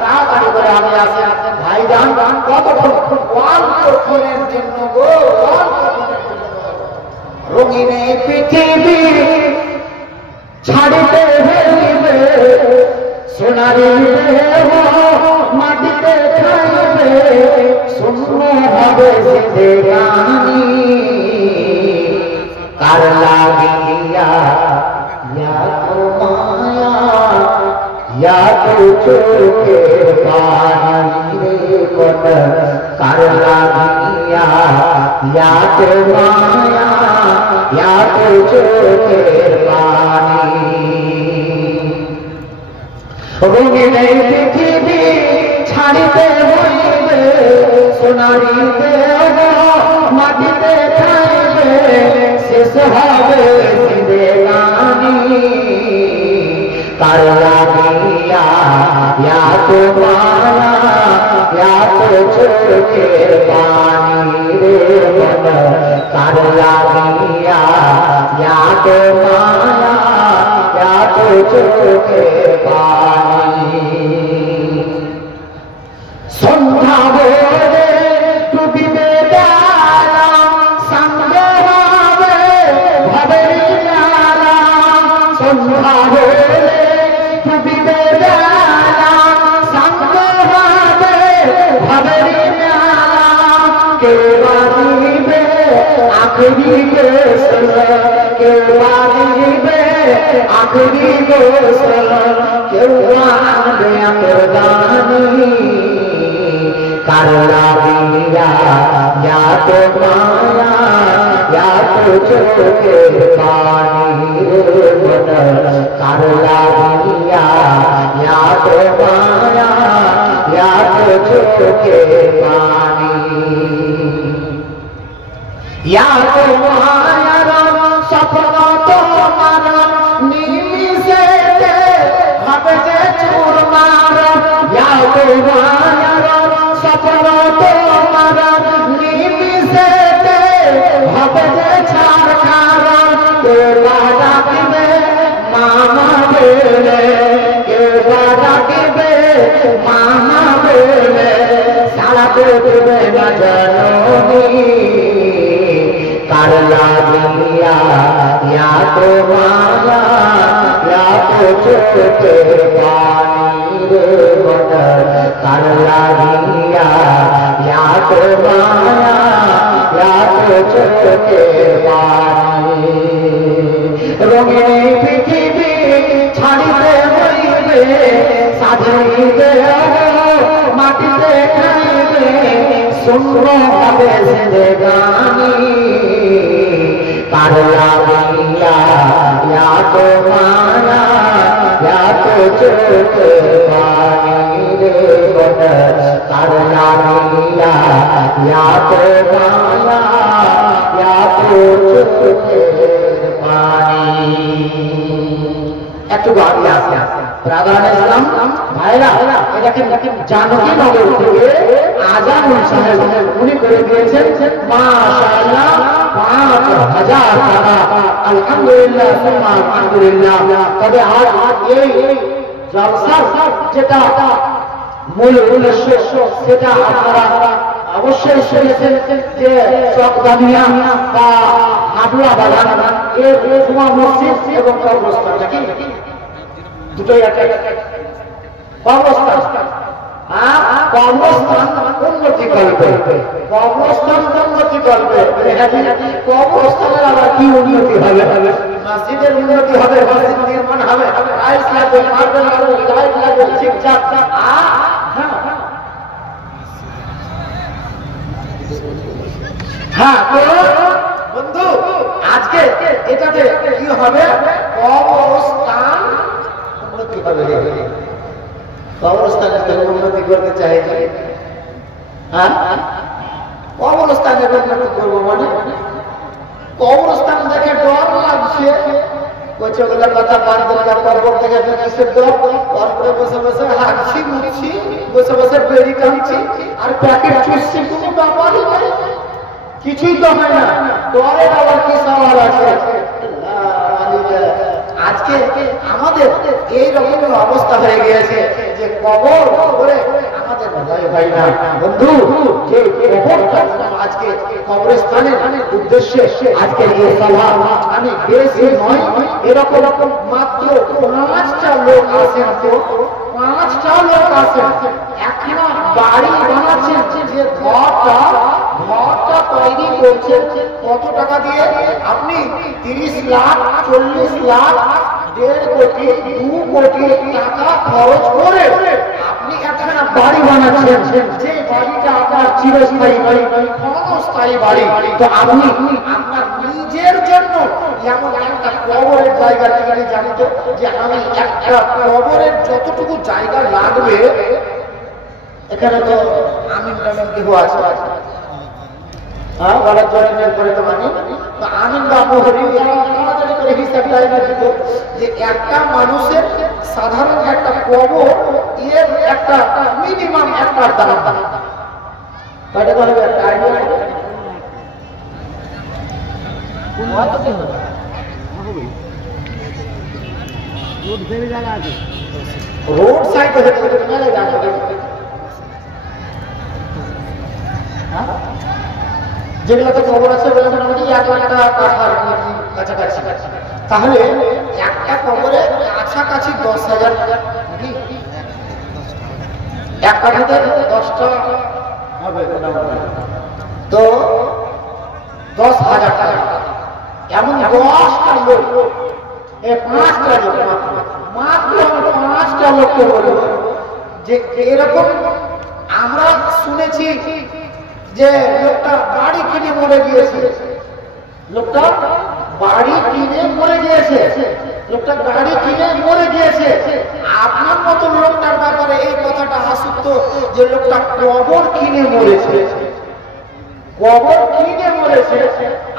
তাড়াতাড়ি করে আগে আসে ভাইজান, কতক্ষণ অল্পক্ষণের জন্য গো, রঙিন পৃথিবী ছাড়িতে হইবে, সোনারি দেহ মাটিতে খাইবে, শূন্য হবে জিন্দেগানি, কার লাগিয়া মায়া या तो चोखे पानी रे कोट कर लागिया, या तो माया या तो चोखे पानी, रंगीन पृथ्वी ছাড়িতে হইবে, সোনারি দেহ মাটিতে খাইবে, শেষ হবে জিন্দেগানি, कर लागिया या तो माया या तो चोखे पानी रे मन, कर लागिया या तो माया या तो चोखे पानी। सन्ध्या बोले डूबिबे डाला, संगे হবে ভবের জ্বালা, সন্ধ্যা बोले डूबिबे डाला, संगे হবে ভবের জ্বালা, के वाजिबे आखिरी गोसल के वाजिबे आखिरी गोसल के वादे अमरदानी करला दिया या तो माया या तो चोखे पानी रे बदल करला दिया या तो माया या तो चोखे पानी या तो माया सपना तो मारा नीली से हमें जे चूर मारा या तो माया सपना तो मारा नीली से हमें जे छाड़ खारा के बारा की में मामा बेले के बारा की में मामा बेले सारा देव में न जनोनी करला दिया या तो माया या तो चोखे पानी रे बदल करला दिया या तो माया या तो चोखे पानी रंगीन पृथ्वी छाड़िते हईबे साजाइबे माटिते खाइबे सुनो হবে जिंदगानी करला दिया या तो माया या तो चोखे पानी रे बदल करला दिया या तो माया या तो चोखे पानी একটু গাড়ি আছে ব্রাদার ইসলাম ভাইরা দেখেন জানকী নগর থেকে আজান সাহেব উনি করে দিয়েছেন মাশাআল্লাহ 5000 টাকা আলহামদুলিল্লাহ সুবহান আলহামদুলিল্লাহ তবে আজ এই জলসা যেটা মূল উদ্দেশ্য সেটা আপনারা অবশ্যই শুনেছেন যে চকদানিয়া বা হাবলা বাগান এর জুমা মসজিদ এবং কবরস্থান নাকি দুটোই একটা কবরস্থান কবরস্থান উন্নতি করবে কবরস্থান উন্নতি করবে কবরস্থানের আবার কি উন্নতি হবে মসজিদের উন্নতি হবে মসজিদ নির্মাণ হবে টাইলস লাগবে মার্বেল লাগবে লাইট লাগবে ঠিকঠাক হ্যাঁ তো বন্ধু আজকে এটাতে কি হবে কবরস্থান উন্নতি হবে কবরস্থানের উন্নতি করতে চাই হ্যাঁ কবরস্থানের উন্নতি করবো মানে কবরস্থান দেখে ডর লাগছে ওগুলো কথা বাদ দিলে পরপর থেকে কিসের ডর পরপরে বসে বসে হাঁকছি মুখছি বসে বসে বেরি টানছি আর প্যাকেট চুষছি কোনো ব্যাপারই নেই কিছুই তো হয় না ডরের আবার কি সওয়াল আছে আজকে আমাদের এই রকমের অবস্থা হয়ে গিয়েছে যে কবর করে আমাদের ভয় হয় না বন্ধু যে কবরটা আজকে কবরস্থানের উদ্দেশ্যে আজকে এই সভা আমি বেশি নয় এরকম মাত্র 5টা লোক আছেন তো 5টা লোক আছেন একটা বাড়ি বানাচ্ছেন যে ঘরটা তৈরি করছেন কত টাকা দিয়ে আপনি 30 লাখ 40 লাখ 1.5 কোটি 2 কোটি টাকা খরচ করে আপনি একটা বাড়ি বানাচ্ছেন যে বাড়িটা আপনার চিরস্থায়ী বাড়ি ক্ষণস্থায়ী বাড়ি তো আপনি আপনার নিজের জন্য এমন একটা কবরের জায়গা ঠিকানি জানি তো যে আমি একটা কবরের যতটুকু জায়গা লাগবে এখানে তো আমিন টামিন কেউ আছে বলার জন্য করে তো মানি তো আমিন বা মোহরি তাড়াতাড়ি করে হিসাবটা এনে দিত যে একটা মানুষের সাধারণ একটা কবর এর একটা মিনিমাম একটা দাম কয়টা হবে একটা আইডিয়া रोड साइड যেগুলোতে খবর আছে বলে মোটামুটি 1 লাখ টাকা কাছাকাছি তাহলে একটা কবরে কাছাকাছি 10,000 নাকি এক কাঠাতে 10টা হবে তো 10,000 টাকা। এমন 10টা লোক, 5টা লোক, মাত্র 5টা লোককে বলবো যে এরকম আমরা শুনেছি যে লোকটা বাড়ি কিনে মরে গিয়েছে, লোকটা বাড়ি কিনে মরে গিয়েছে, লোকটা গাড়ি কিনে মরে গিয়েছে। আপনার মতো লোকটার ব্যাপারে এই কথাটা আসুক তো যে লোকটা কবর কিনে মরেছে, কবর কিনে মরেছে।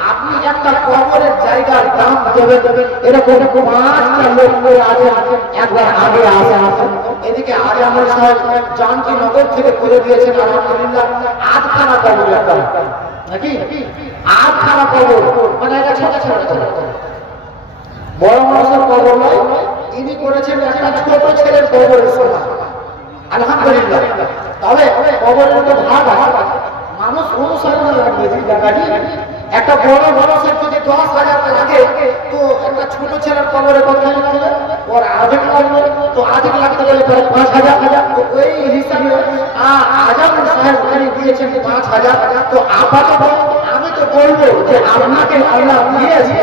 আপনি একটা কবরের জায়গার দাম দেবেন, এরকম 5টা লোক আছেন। একবার আগে আসেন, এদিকে আজমল সাহেব জানকীনগর থেকে করে দিয়েছেন আলহামদুলিল্লাহ 8খানা কবর, একটা নাকি 8খানা কবর, মানে এটা ছোট ছোট বড় মানুষের কবর নয়, ইনি করেছেন একটা ছোট ছেলের কবরের সমান আলহামদুলিল্লাহ। তবে কবরের তো ভাগ আছে, মানুষ অনুসরণে লাগবে জায়গাটি। একটা বড় মানুষের যদি 10,000 লাগে তো একটা ছোট ছেলের কবরে কত লাগবে? ওর আধেক লাগবে, তো আধেক লাগতে গেলে 5,000। তো ওই হিসাবে আজমল সাহেব উনি দিয়েছেন 5,000। তো আপাতত আমি তো বলবো যে আপনাকে আল্লাহ দিয়েছে,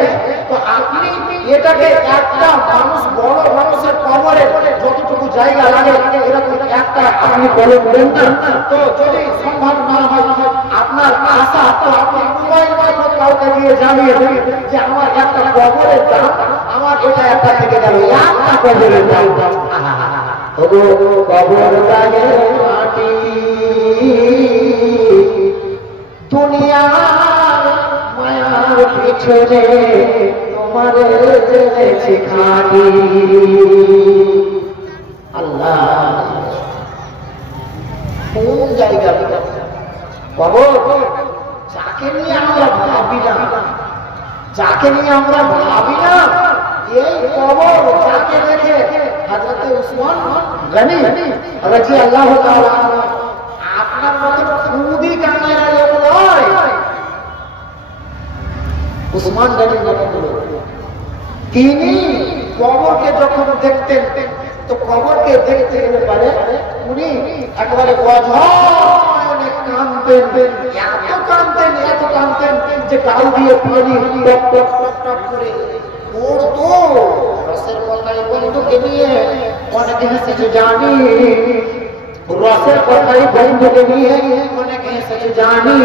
তো আপনি এটাকে একটা মানুষ বড় মানুষের কবরে যতটুকু জায়গা লাগে এরকম একটা আপনি বলে দেন না। তো যদি সম্ভব না হয় আপনার আশা, তো আপনি মোবাইল মারফত কাউকে দিয়ে জানিয়ে দেন যে আমার একটা কবরের দাম, আমার এটা একটা থেকে গেল, একটা কবরের দাম। কবর লাগে মাটি দুনিয়ার মায়ার পিছনে তোমারে জেনেছি খাটি। আল্লাহ কোন জায়গা কবর, যাকে নিয়ে আমরা ভাবি না, যাকে নিয়ে আমরা ভাবি না, এই কবর যাকে দেখে হযরত উসমান গনি রাদিয়াল্লাহু তাআলা আপনার মতো খুদি কামের লোক নয়, উসমান গনি তিনি কবরকে যখন দেখতেন তো কবরকে দেখতে গেলে পারে উনি একেবারে অঝরে কাঁদতেন, এত কাঁদতেন যে গাল দিয়ে পানি টপ টপ টপ টপ করে পড়তো। রসের কথাই বন্ধুকে নিয়ে অনেকে হেসেছে জানি, রসের কথাই বন্ধুকে নিয়ে অনেকে হেসেছে জানি।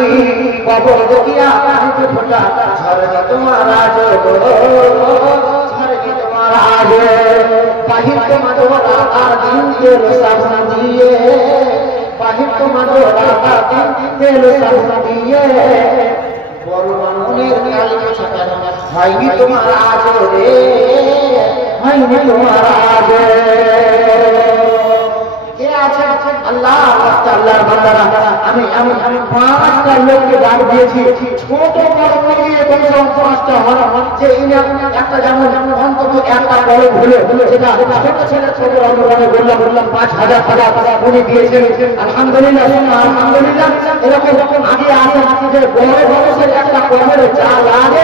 কবর দেখিয়া কাঁদতে ফোটা ঝরে তোমার আজ, ঝরে তোমার আজ বাহির তোমাদের রাতার দিন গেল সামনে দিয়ে, বাহির তোমাদের রাতার দিন গেল সামনে দিয়ে। বড় মনের কালী ছাটানো হয়নি তোমার আজ রে, হয়নি তোমার আজ। কে আছে? আল্লাহ আল্লাহর বান্দারা। আমি 5টা লোককে ডাক দিয়েছি, ছোট বড় মিলিয়ে বলছিলাম 5টা হল যে একটা যেমন অন্তত একটা বড় ভুলে যেটা ছোট ছেলের ছোট অনুদানে বললাম 5,000 টাকা উনি দিয়েছেন আলহামদুলিল্লাহ। আলহামদুলিল্লাহ এরকম আগে আসে যে বড় মানুষের একটা কবরে যা লাগে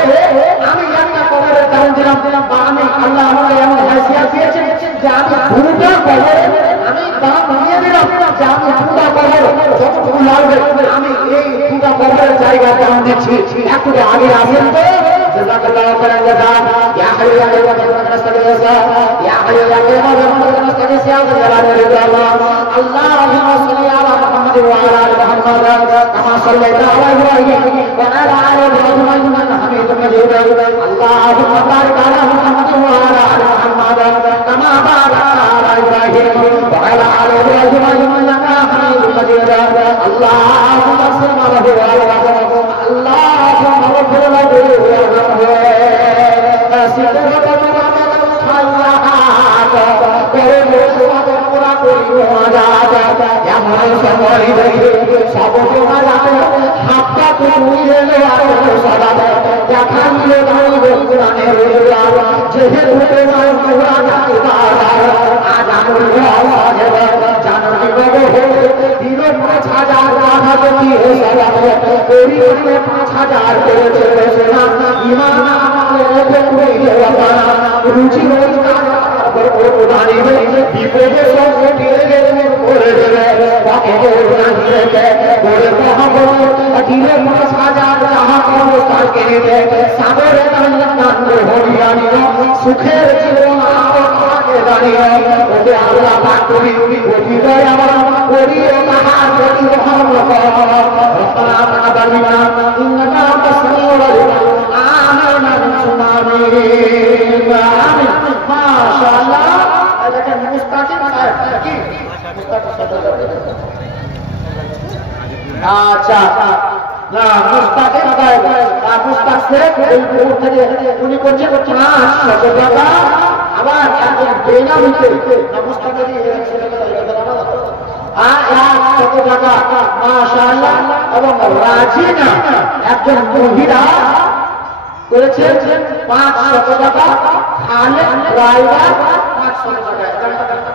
আমি একটা কবরের দাম দিলাম, বা আমি আল্লাহ আমাকে এমন হাসিয়াত দিয়েছেন যে আমি ভুলটা কবরে আমি দাম দিয়ে দিলাম যে আমি পুরা কবর যতটুকু লাগবে আমি এই পুরা কবরের জায়গা দাম দিচ্ছি। একটু আগে আসেন তো জাযাকাল্লাহু খাইরান জাযা। ইয়া হাইয়্যু ইয়া কাইয়্যুম বিরহমাতিকা নাস্তাগীথ, ইয়া হাইয়্যু ইয়া কাইয়্যুম বিরহমাতিকা নাস্তাগীথ, ইয়া যাল জালালি ওয়াল ইকরাম। আল্লাহুম্মা সাল্লি আলা মুহাম্মাদ ওয়া আলা আলি মুহাম্মাদ কামা সাল্লাইতা আলা ইব্রাহিম ওয়া আলা আলি ইব্রাহিম ইন্নাকা হামিদুম মাজিদ। আল্লাহুম্মা বারিক আলা মুহাম্মাদ ওয়া আলা আলি মুহাম্মাদ কামা বারাকতা আলা ইব্রাহিম ওয়া আলা আলি ইব্রাহিম ইন্নাকা হামিদুম মাজিদ। আল্লাহুম্মা সাল্লি আলাইহি ওয়া আলা আলিহি। আল্লাহুম্মা রাব্বিল আলামিন রুচি বিপদে সঙ্গে দিয়ে করে দেবে তাকে দিলে মুস্তাকে নিবে সাগরে কান্দ হরিয়ানি সুখের জীবন আগে দাঁড়িয়ে ওকে আল্লাহ পাক করি হৃদয় আমার করিয়ে তাহার প্রতি রহম রব্বানা তাকাব্বালনা ইন্নাকা আনতাস সামিউল আলিম আমিন আমিন আমিন মাশাআল্লাহ দেখেন মুস্তাকিম সাহেব কি মুস্তাকিম সাহেব আচ্ছা না মুস্তাকিম সাহেব মুস্তাক শেখ এই পুর থেকে উনি করছে 500 টাকা আবার একজন বেনামিতে মুস্তাকিম টাকা মাশাআল্লাহ এবং রাজিনা একজন মহিলা করেছেন 500 টাকা খালেদ ড্রাইভার 500 টাকা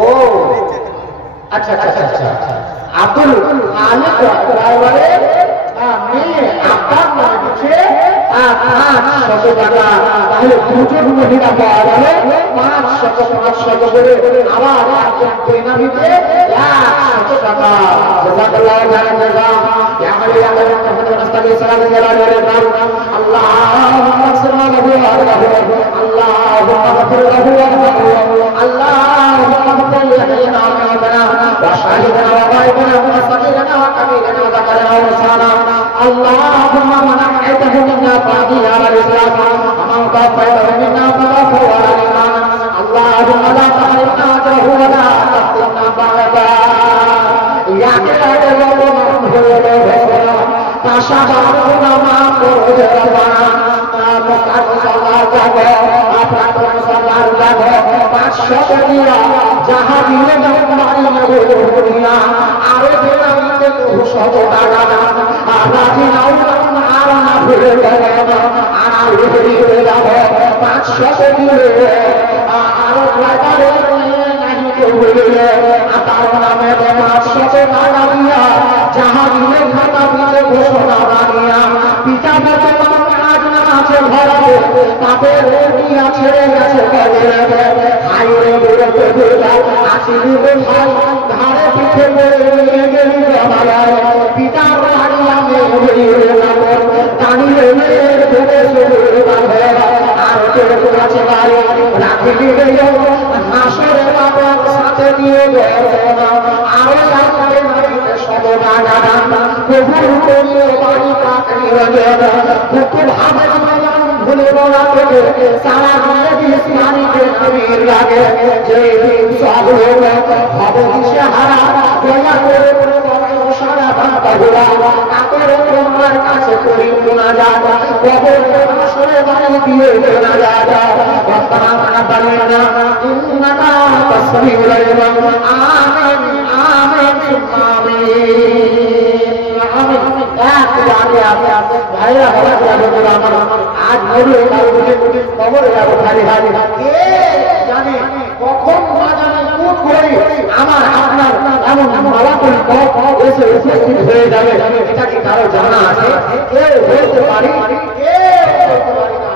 ও আচ্ছা আচ্ছা আচ্ছা আব্দুল খালেদ ড্রাইভারের মেয়ে আপনার নামে দিচ্ছে 500 টাকা তাহলে দুজন মহিলা পাওয়া গেল 500 করে আবার একজন বেনামিতে 100 টাকা জাযাকাল্লাহু খাইরান জাযা ইয়া আলী আল্লাহ মুহাম্মদ রাসূলুল্লাহ সাল্লাল্লাহু আলাইহি ওয়াসাল্লাম আল্লাহুম্মা সাল্লি আলা মুহাম্মদ আল্লাহুম্মা গফির লাহু আল্লাহুম্মা গফির লানা ওয়া শাহিদানা ওয়া গায়বানা ওয়া সাগীরানা ওয়া কাবীরানা ওয়া যাকারানা ওয়া উনসানা اللهم من أحيته منا فأحيه على الإسلام ومن توفيته منا فتوفه على الإيمان اللهم لا تحرمنا أجره ولا تفتنا بعده يا كريم ربنا تشهدنا ما قرد ربنا مستقبل যাবে আপনার মুসলমান যাবে 500 দিয়া যাহা দিলে মারি নেব দুনিয়া আরে বেনামিতে 200 টাকা রাজি নাও আর না ভুলে যাবে আর ভুলে যাবে 500 দিলে আর লাগারে নাহি তো ভুলে আপনার নামে 500 টাকা দিয়া যাহা দিলে খাতা দিলে ঘোষণা বানিয়া পিতা মাতা আছে ঘরে তাদের দুনিয়া ছেড়ে গেছে কবরে হাইরে বেরোতে বেরো আসিনি ভাই ঘরে পিঠে নিয়ে গেলি জমালায় পিতা বাড়ি আমি বেরিয়ে যাব দাঁড়িয়ে ধরে শুরু বাঁধে আর কেউ আছে বাড়ি রাখি গেল হাসরে বাবার সাথে দিয়ে গেছে আরো লাগবে বাড়িতে সব টাকা কবুল করিয়ে বাড়ি কাকড়ি গেল খুব ভাবে ভুলে বলা থেকে সারা নবী ইসলামীকে নবীর লাগে যে সব লোক হবে দিশেহারা দয়া করে সারা বান্দা কাতরে তোমার কাছে করি মুনাজাত কবর আসরে বাড়ি দিয়ে মুনাজাত রব্বানা তাকাব্বালনা ইন্নাকা আনতাস সামিউল আলিম আমিন আমিন আমিন ভাইরা আমার আজ মরে খবর হারি হারি জানি কখন না জানি কোন করে আমার আপনার এমন মালাকুল মউত এসে উপস্থিত হয়ে যাবে এটা কি কারো জানা আছে কেউ বলতে পারি কেউ বলতে পারি না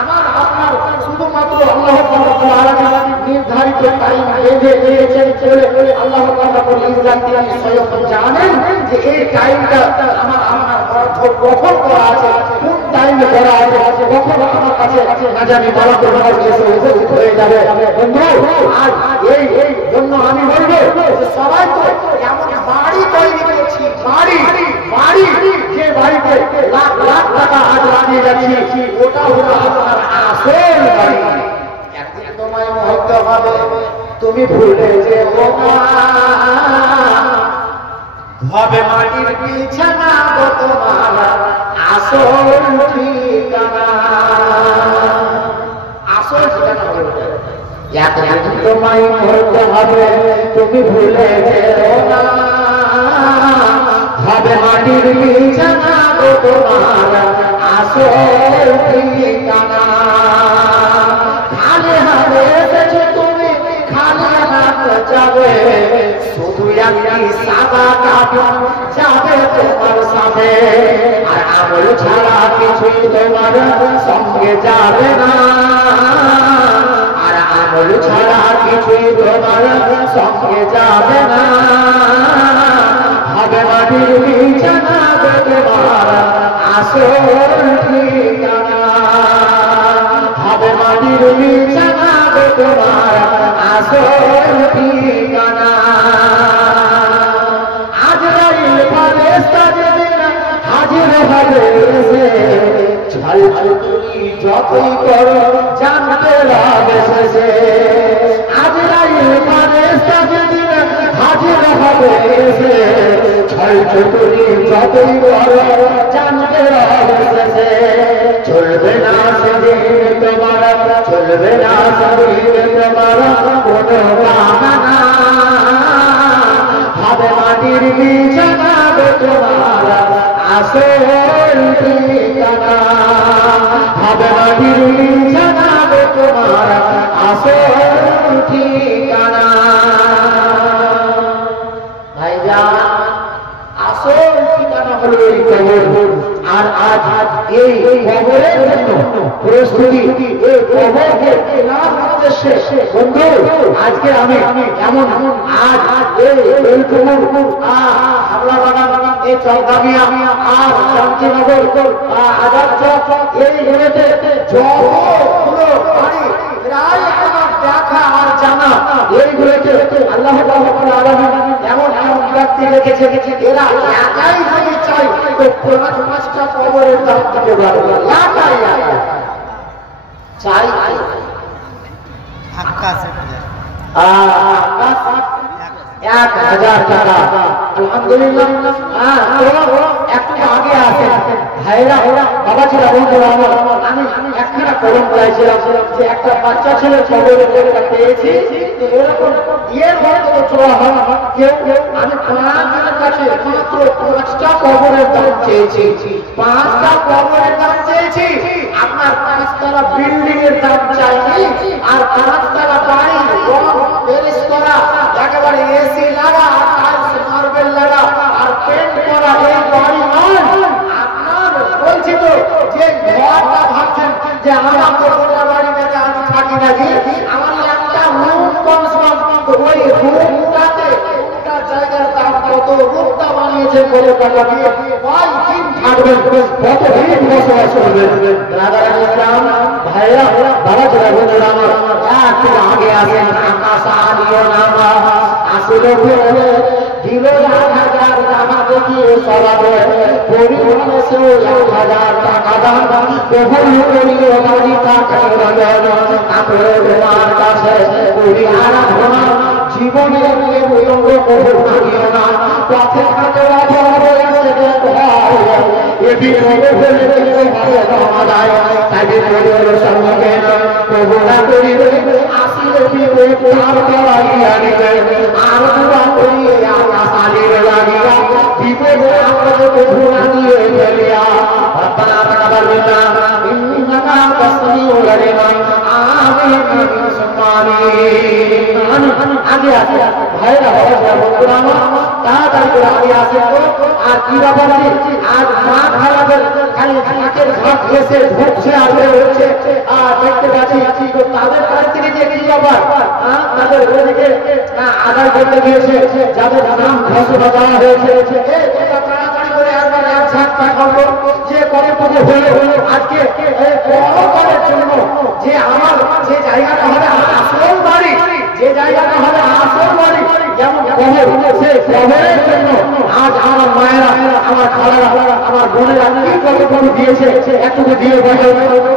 আমার আপনার শুধুমাত্র আল্লাহ রাব্বুল আলামিন নির্ধারিত টাইম বেঁধে দিয়েছেন চলে আল্লাহ রাব্বুল ইজ্জত তিনি স্বয়ং জানেন যে এই টাইমটা আমার আপনার কখন করা আছে কোন টাইমে করা আছে কখন আমার কাছে না জানি মালাকুল মউত এসে উপস্থিত হয়ে যাবে বন্ধু আজ এই জন্য আমি বলবো যে সবাই তো এমন বাড়ি তৈরি করছি বাড়ি যে বাড়িতে লাখ লাখ টাকা আজ লাগিয়ে যাচ্ছি ওটা হলো আপনার আসল বাড়ি একদিন তোমায় মহত্ব হবে তুমি ভুলে যেও না হবে মাটির বিছানা গো তোমার আসল ঠিকানা আসল ঠিকানা হবে একদিন তোমায় মহত্ব হবে তুমি ভুলে যেও না হবে মাটির বিছানা গো তোমার আসল ঠিকানা খালি হাতে এসেছো তুমি খালি হাতে যাবে শুধু একটি সাদা কাপড় যাবে তোমার সাথে আর আমল ছাড়া কিছুই তোমার সঙ্গে যাবে না আর আমল ছাড়া কিছুই তোমার সঙ্গে যাবে না তোমার আসল ঠিকানা, হবে মাটির বিছানা গো তোমার আসল ঠিকানা। আজরাইল ফারেশতা যেদিন হাজির হবে এসে, ছল ছুরি যতই করো জানতে হবে শেষে। আজরাইল ফারেশতা যেদিন হাজির হবে এসে, ছল ছুরি যতই করো জানতে হবে শেষে। চলবে না সেদিন তোমার, চলবে না সেদিন তোমার কোনো বাহানা, হবে মাটির বিছানা গো তোমার আসল ঠিকানা, হবে মাটির বিছানা গো তোমার আসল ঠিকানা। ভাইজান, আসল ঠিকানা হলো এই কবর। আর আজ এই কবরের জন্য প্রস্তুতি, এই কবরকে কেনার উদ্দেশ্যে বন্ধু আজকে আমি এমন আজ এই কবর হাবলা বাগান, এই চৌকামিয়া আর শান্তিনগর আজাদ চক, এইগুলোতে যতগুলো বাড়ি প্রায় আমার দেখা আর জানা, এইগুলোতে আল্লাহ রাব্বুল আলামিন এমন এমন ব্যক্তি রেখেছে, এরা একাই যদি চাই তো ৫টা কবরের দাম দিতে পারবে, একাই চাই। ১,০০০ টাকা আলহামদুলিল্লাহ। একটু আগে আছে ভাইরা বাবাজিরা বন্ধুরা আমার, আমি একখানা কলম চাইছিলাম যে একটা বাচ্চা ছেলে কবরের লেখা পেয়েছি, এরকম বিয়ের হয়তো চলা হয় কেউ, আমি ৫ জনের কাছে মাত্র ৫টা কবরের দাম চেয়েছি, ৫টা কবরের দাম চেয়েছি। আপনার ৫ তলা বিল্ডিং এর দাম চাইনি, আর ৫ তলা বাড়ি রং পেরিস করা, একেবারে এসি লাগা, টাইলস মার্বেল লাগা আর পেন্ট করা এই বাড়ি নয়। আপনার বলছি তো যে ঘরটা ভাবছেন যে আমার তো গোটা বাড়ি মেয়েতে আমি থাকি নাকি, আমার একটা রুম কমসে কম, ওই রুমটাতে রুমটা জায়গার দাম কত, রুমটা বানিয়েছে বলে টাকা দিয়ে কয় দিন থাকবেন, কত দিন বসবাস করবেন। ভাইরা বাবা যারা বন্ধুরা আমার, একটু আগে আসেন আকাশ আলিও নামা আসলে দিল ১,০০০ টাকা দেখিয়ে সরাবে, পরিমাণে সে ১,০০০ টাকা দাম কখন করিয়ে বাড়ি টাকা তারপরে তোমার কাছে করি আরাধনা, জীবনের বিলম্ব কবর ভাঙিও না, পথে ঘাটে আগে আছে ভাইরা বন্ধুরা তাড়াতাড়ি করে আগে আসে তো। আর কি ব্যাপার আজ মা খারাপের খালি ঘাটের ঘাট এসে ঢুকছে আর হচ্ছে আর দেখতে পাচ্ছি তো তাদের কাছ থেকে যে কি ব্যাপার তাদের ওদিকে আদায় করতে গিয়েছে, যাদের নাম ঘোষণা দেওয়া হয়েছে তাড়াতাড়ি করে একবার এক ঝাঁক পাঠাবো যে করে পুজো হলো আজকে করার জন্য যে আমার যে জায়গাটা হবে আসল বাড়ি, যে জায়গাটা হবে আসল বাড়ি যেমন কবর, সে কবরের জন্য আজ আমার মায়েরা, আমার খালারা, আমার বোনেরা কি কতটুকু দিয়েছে এতটুকু দিয়ে বসে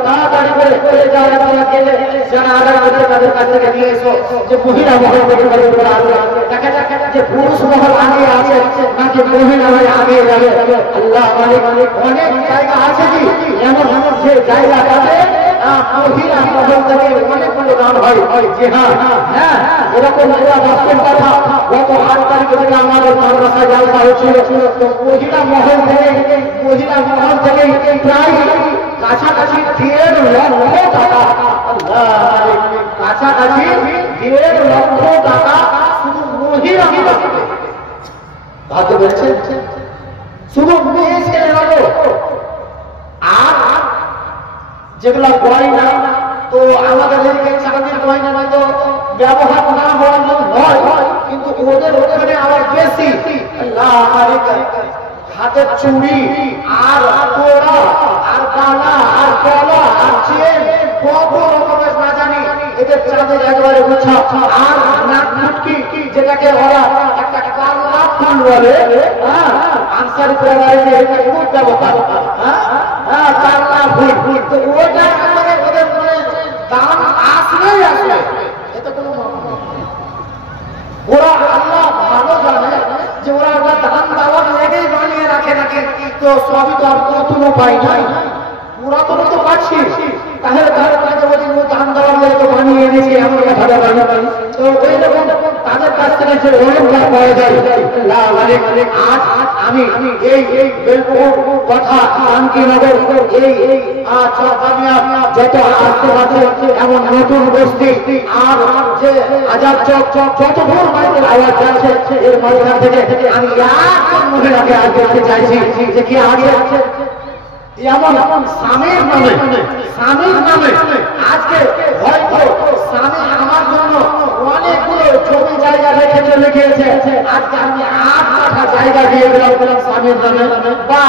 তাড়াতাড়ি করে যারা গেলে যারা আদায় করতে তাদের কাছ থেকে নিয়ে এসো। যে মহিলা মহল থেকে দেখা যাক যে পুরুষ মহল আগে আছে নাকি মহিলা হয়ে আগে যাবে। আল্লাহ মালিক অনেক জায়গা আছে কি এমন এমন যে জায়গাটাতে মহিলা মহল থেকে অনেকগুলো দান হয়। যে হ্যাঁ এরকম বাস্তব কথা, গত ৮ তারিখ থেকে আমাদের মাদ্রাসায় জালসা হচ্ছিল, তো মহিলা মহল থেকে প্রায় কাছাকাছি ১.৫ লক্ষ টাকা, কাছাকাছি ১.৫ লক্ষ টাকা শুধু মহিলা ভাবতে পেরেছেন, শুধু মেয়ে ছেলে হলো। আর যেগুলা গয়না, তো আমাদের এদিকে চাঁদের গয়না হয়তো ব্যবহার না হওয়ার জন্য হয়, কিন্তু ওদের ওখানে আবার বেশি হাতের চুড়ি আর তোড়া আর বালা আর গলা আর চেন কত রকমের না জানি এদের চাঁদের একবারে গুছা আর নাক মুটকি যেটাকে ওরা একটা কাল্লা ফুল বলে আনসার প্রাইমারিতে এটা খুব ব্যবহার কাল্লা ফুল তো ওটা একেবারে ওদের মানে দাম আসলেই আসবে এতে কোনো ওরা আল্লাহ ভালো জানে যে ওরা ওটা দান দেওয়ার লেগেই বানিয়ে রাখে নাকি তো সবই তো আর নতুনও পাই নাই পুরাতন তো পাচ্ছি তাহলে ওদিন ও দান দেওয়ার লেগে তো বানিয়ে এনেছি এমন কথা তো ওই রকম তাদের কাছ থেকে যে অলঙ্কার পাওয়া যায় আজ আমি এই বেলপুর কথা শান্তিনগর এই চরকামিয়া যত আশেপাশে এমন নতুন বস্তি আর যে আজাদ চক যত দূর মাইকের আওয়াজ যাচ্ছে এর মাঝখান থেকে আমি এক মহিলাকে আজ দেখতে চাইছি যে কি আগে এমন স্বামীর নামে আজকে হয়তো স্বামী আমার জন্য অনেকগুলো জমি জায়গা রেখে চলে গিয়েছে আজকে আমি ৮ কাঠা জায়গা দিয়ে দিলাম স্বামীর নামে বা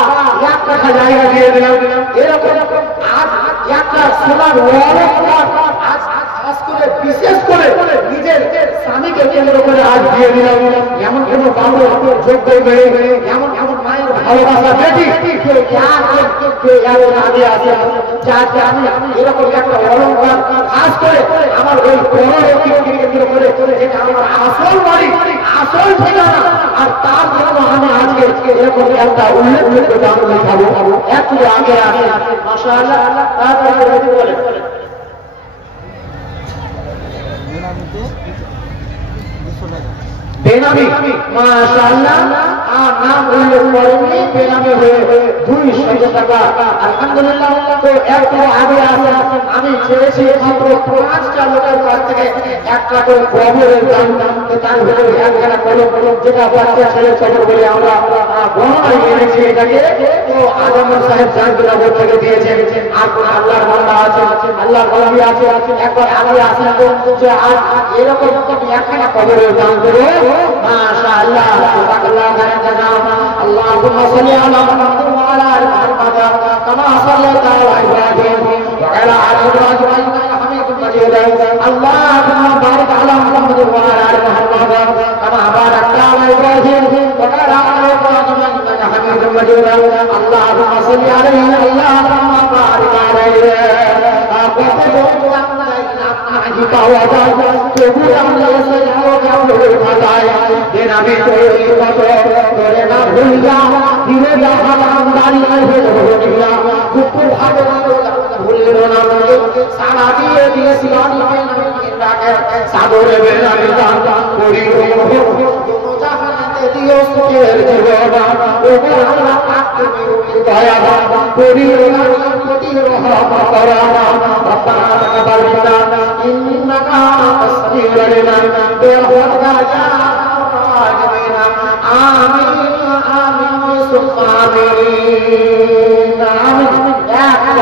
1 কাঠা জায়গা দিয়ে দিলাম এরকম আজ একটা সোনার আজ খাস করে বিশেষ করে নিজের স্বামীকে কেন্দ্র করে আজ দিয়ে দিলাম এমন কোন বাবু যোগ্য মেয়ে এমন মায়ের ভালোবাসা বেটি আগে আসে যাতে আমি এরকম একটা অলঙ্কার খাস করে আমার ওই পরবর্তীকে কেন্দ্র করে যেটা আমার আসল বাড়ি আসল ঠিকানা আর তার জন্য আমি আজকে এরকম একটা উল্লেখযোগ্য দাম দেখাবো একটু আগে আসে মাশাআল্লাহ তারপরে বলে বেনামি মাশাআল্লাহ আর নাম উল্লেখ করেননি বেনামি হয়ে 200 টাকা আলহামদুলিল্লাহ তো একটু আগে আসে আমি চেয়েছি মাত্র 5টা লোকের কাছ থেকে একটা করে কবরের দাম তো তার ভিতরে একখানা কলম যেটা বাচ্চা ছেলে কবর বলে আমরা গণনায় এনেছি এটাকে তো আজমর সাহেব জাহাঙ্গীরনগর থেকে দিয়েছেন আর কোন আল্লাহর বান্দা আছে আল্লাহর ওলি আছে একবার আগে আসেন তো যে আজ এরকম একখানা কবরের দাম করে মাশাআল্লাহ তাবারাকাল্লাহ খায়রান আল্লাহুম্মা সাল্লি আলা মুহাম্মাদ ওয়া আলা আলি মুহাম্মাদ কামা সাল্লাইতা আলা ইব্রাহিম ওয়া আলা আলি ইব্রাহিম ইন্নাকা হামিদুম মাজিদ আল্লাহুম্মা বারিক আলা মুহাম্মাদ ওয়া আলা আলি মুহাম্মাদ কামা বারাকতা আলা ইব্রাহিম ওয়া আলা আলি ইব্রাহিম ইন্নাকা হামিদুম মাজিদ আল্লাহুম্মা সাল্লি আলাইহি আল্লাহুম্মা বারিক আলাইহি পাওয়া যায় তবু আমরা এসে যাবো আমি তৈরি কত করে না ভুল যা ধীরে যা হারাম দাঁড়িয়ে দুপুর ভাবে ভুলিল না সারা দিয়ে দিয়েছি সাগরে বেড়াবি করি দিও সুখের জীবন আমরা দয়া করি প্রতি রহম করা ইন্নাকা তাসবিরনা বিরহমাতিকা ইয়া রাহিমিন আমিন আমিন সুম্মা আমিন আমিন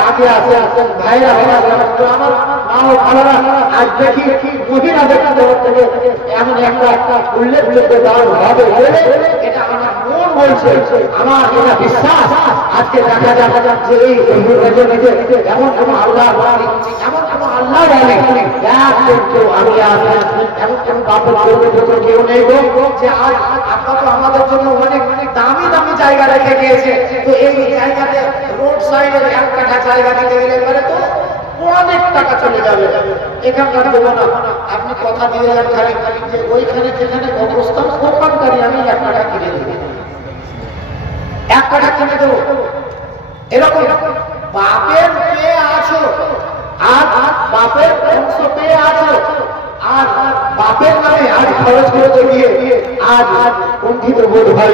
আগে আছে ভাইরা আমার মাও ভালোরা আজ দেখি মহিলা দেখতে হচ্ছে এমন একটা উল্লেখযোগ্য দান হবে এটা আমার মন বলছে আমার এটা বিশ্বাস আজকে দেখা যাবে যে এই এমন আল্লাহ এমন আল্লাহ বলে আমি এমন বাপের কেউ নেই যে আজ আপনার তো আমাদের জন্য অনেক দামি দামি জায়গা রেখে গিয়েছে তো এই জায়গাতে রোড সাইডের 1 কাঠা জায়গা দিতে গেলে পরে তো অনেক টাকা চলে যাবে এখানকার দেবো না আপনি কথা দিয়ে যান খালি যে ওইখানে যেখানে অবস্থান ওখানকারই আমি 1 কাঠা কিনে দেবো 1 কাঠা কিনে দেবো এরকম বাপের পেয়ে আছো আর বাপের অংশ পেয়ে আছো আর বাপের নামে আজ খরচ করতে গিয়ে আজ কুণ্ঠিত বোধ ভাই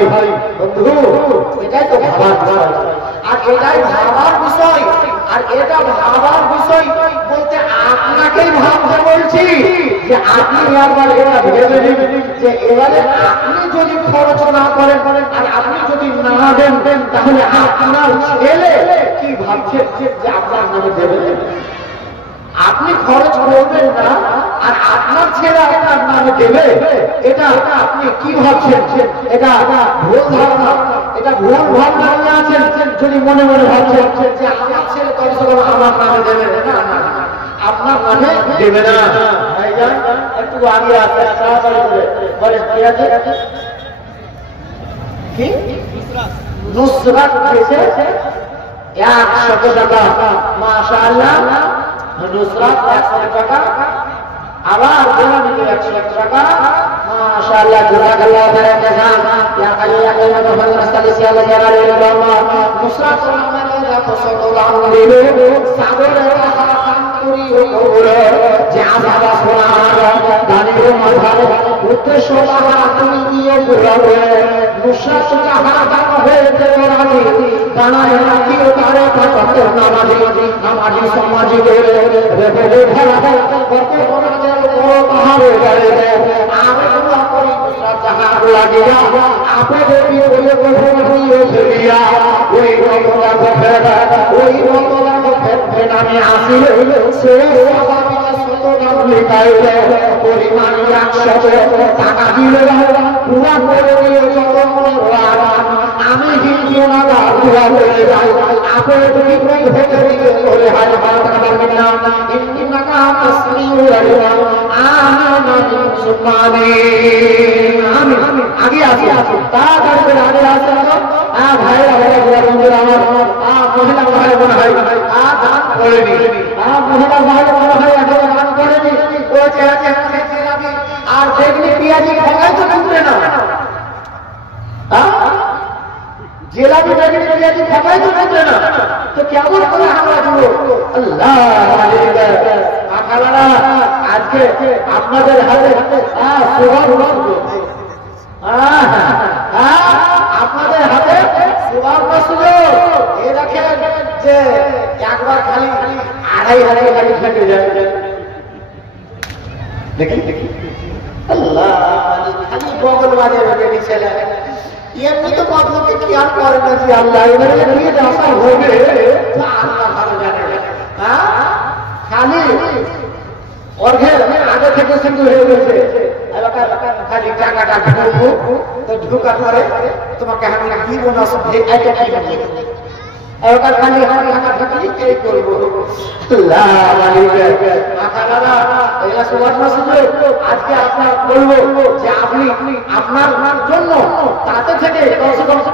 বন্ধু এটাই তো ভাবার বিষয় আর এটাই ভাবার বিষয় আর এটা ভাবার বিষয় বলতে আপনাকেই ভাবতে বলছি যে আপনি একবার এটা ভেবে নেবেন যে এবারে আপনি যদি খরচ না করেন আর আপনি যদি না দেন তাহলে আপনার ছেলে কি ভাবছে যে আপনার নামে দেবে আপনি খরচ করবেন না আর আপনার ছেলে আপনার নামে দেবে এটা আপনি কি ভাবছেন এটা ভুল ধারণা এটা ভুল ভাবনা নিয়ে আছেন, যদি মনে মনে ভাবছেন যে আমার ছেলে কমসে কম আমার নামে দেবে না, না আপনার নামে দেবে না। ভাইজান একটু আগে আসে তাড়াতাড়ি করে বলে কি আছে কি নুসরাত পেয়েছে 100 টাকা, মাশাআল্লাহ নুসরাত 100 টাকা, আবার বেনামিতে 100 টাকা, মাশাআল্লাহ জাযাকাল্লাহু খাইরান। ইয়া আল্লাহ ইয়া মুহাম্মদ সাল্লাল্লাহু আলাইহি ওয়া সাল্লাম নুসরাত নামে দেখো সদলাম দিলে সাগরে হাসান করি ওরে যে আবাবা সোনার দানির মাথায় উদ্দেশ্য বাহা তুমি দিয়ে ঘুরাবে নুসরাত জাহাদান হয়েছে রানী দানায় রাখিও তারে পাঠাতে নামাজি নামাজি সমাজি রে রে ভালা কত বড় বড় পাহাড়ে গাড়ি আমি দোয়া করি নুসরাত জাহাদ লাগিয়া আপনাদের বিয়ে করে দিয়ে ফেলিয়া ওই রমলা ফেরা ওই রমলা ফেরা আমি আসিলে সে স্বাভাবিক শতনাম লিখাইলে পরিমাণ 100 টাকা দিলে পুরা করে দিয়ে যত আমি হিন্দু না পুরা হয়ে যাই আপনাদের বিক্রয় হতে দিকে করে হায় পারবেন না ইন্নাকা তাসমিউ আমিন সুবহানি আমি আগে আসি তাড়াতাড়ি করে আগে আসি ভাইরা ভাইরা বন্ধুরা আমার মহিলা ভাই মনে হয় দান করেনি মহিলা ভাই মনে হয় এখন দান করেনি ও চেহারা চেহারা আর দেখলি পিয়াজি খাওয়াই তো ঢুকবে না জেলাপি দেখলি পিয়াজি খাওয়াই তো ঢুকবে না তো কেমন করে আমরা দিব আল্লাহ আখালারা আজকে আপনাদের হাতে আপনাদের হাতে সুবর্ণ সুযোগ এ রাখেন যে একবার খালি 2.5 গাড়ি ফেটে যায় দেখি দেখি আল্লাহ খালি বগল বাজে বেটি ছেলে এমনি তো বদলকে কি আর করে না যে আল্লাহ এবারে নিয়ে আসা হবে আল্লাহ ভালো জানে খালি অর্ঘে আগে থেকে শুরু হয়ে গেছে খালি টাকাটা ঢুকবো তো ঢুকার পরে তোমাকে আমি দিব না সব এটা কি এবার খালি হাতে টাকা ঢুকলি এই করবো আজকে আপনার বলবো যে আপনি আপনার জন্য তাতে থেকে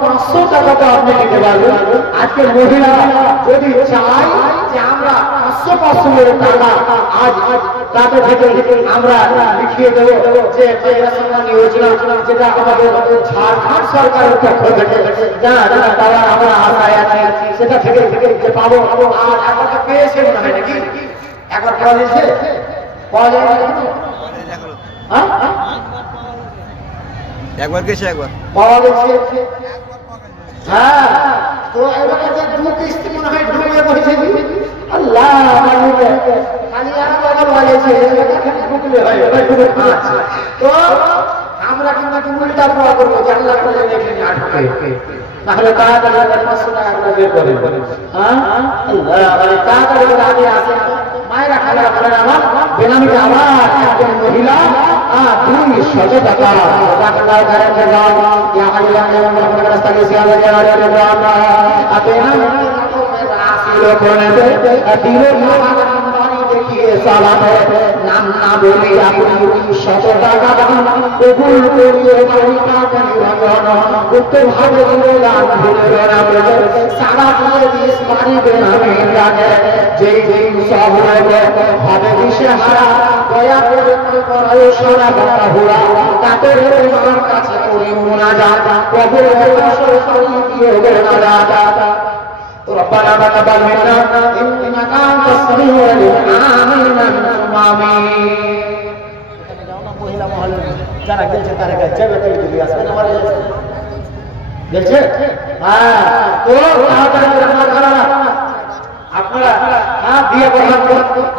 500 টাকা আপনি দিতে পারবেন। আজকে মহিলারা যদি চাই যে আমরা 500 টাকা আজ তাতে থেকে আমরা লিখিয়ে দেবো যে যোজনা যেটা আমাদের ঝাড়খণ্ড সরকারের পক্ষ থেকে যা পাওয়ার আমরা আশায় আছি সেটা থেকে যে পাবো আর একবার পেয়েছে মনে হয় নাকি একবার পাওয়া গেছে পাওয়া যায় একবার গেছে একবার পাওয়া গেছে হ্যাঁ তো এবার যে 2 কিস্তি মনে হয় ঢুকে বসেছে আল্লাহ খালি আর বলেছে ঢুকলে হয় তো আমরা কিন্তু উল্টা পড়া করবো যে আল্লাহ করে রেখে না ঢুকে তাহলে তাড়াতাড়ি 500 টাকা করে বের করে হ্যাঁ আল্লাহ তাড়াতাড়ি আগে আসে মায়েরা খালা বলেন আমার বেনামিতে আবার একজন মহিলা 200 টাকা টাকা করেন দাও ইয়া আল্লাহ ইয়া মুহাম্মদ রাসূলুল্লাহ সাল্লাল্লাহু আলাইহি ওয়াসাল্লাম আসিল কোনে দিল না দেখিয়ে সালামে নাম না বলে আপনি 200 টাকা কবুল করিয়ে মালিকা পরিবহন উত্তর ভাবে বললাম ভুলে না বলে সারা দিয়ে ইসমানি বেনামি জানে যেই যেই সব হবে দিশে হারা দয়া করে করায় সারা বাবা হুরা তাদের তোমার কাছে করি মুনাজাত কবুল সরকারি দিয়ে না দাদা ربنا تقبل منا انك انت السميع العليم آمين آمين এখানে যাও না মহিলা মহলে যারা গেছে তারা গেছে বেটি আসবে আমার গেছে হ্যাঁ তো তাড়াতাড়ি আপনারা খারাপ আপনারা হ্যাঁ বিয়ে করবেন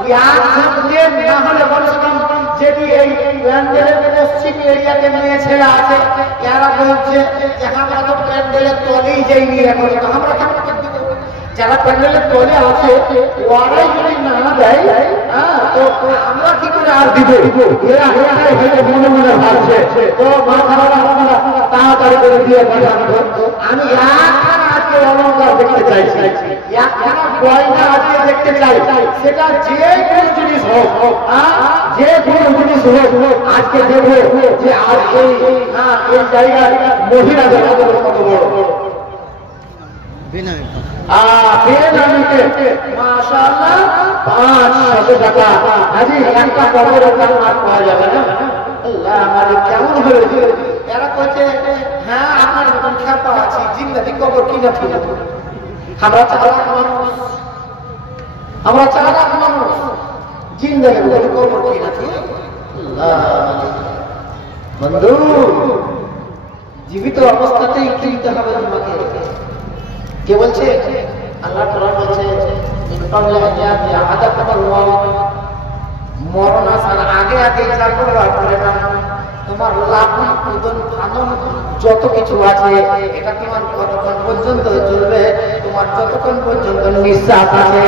ইয়ার সাথে না হলে কমসে কম যেটি এই প্যান্ডেলের পশ্চিম এরিয়াতে মেয়ে ছেলে আছে এরা বলছে যে আমরা তো প্যান্ডেলের তলেই যাইনি এখন তো আমরা কেমন যারা প্যান্ডেলের তলে আছে ওরাই যদি না দেয় হ্যাঁ তো আমরা কি করে আর দিব এরা মনে মনে ভাবছে তো মা খারাপ আপনারা তাড়াতাড়ি করে দিয়ে পাঠান আমি একখানা আজকে অলঙ্কার দেখতে চাইছি, একখানা গয়না আজকে দেখতে চাই, সেটা যে কোনো জিনিস হোক, যে কোনো জিনিস হোক, আজকে দেখবো যে আর এই জায়গায় মহিলাদের কত বড় মাশাআল্লাহ 500 টাকা। হাজি একটা কবরের দাম আর পাওয়া যাবে না। আল্লাহ আমাদের কেমন হয়েছে, এরা কইছে হ্যাঁ আপনার মতন খেপা আছে, জিন্দাতি কবর কিনা থুলে। আমরা চালাক মানুষ, আমরা চালাক মানুষ, জিন্দাতি কবর কিনা থুলে। বন্ধু জীবিত অবস্থাতেই কিনতে হবে তোমাকে। কে বলছে? আল্লাহ কোরআন বলছে মরণ আসার আগে আগে যা করবা করে না, তোমার লাভন উদন ফানন যত কিছু আছে এটা তোমার কতক্ষণ পর্যন্ত চলবে, তোমার যতক্ষণ পর্যন্ত নিঃশ্বাস আছে,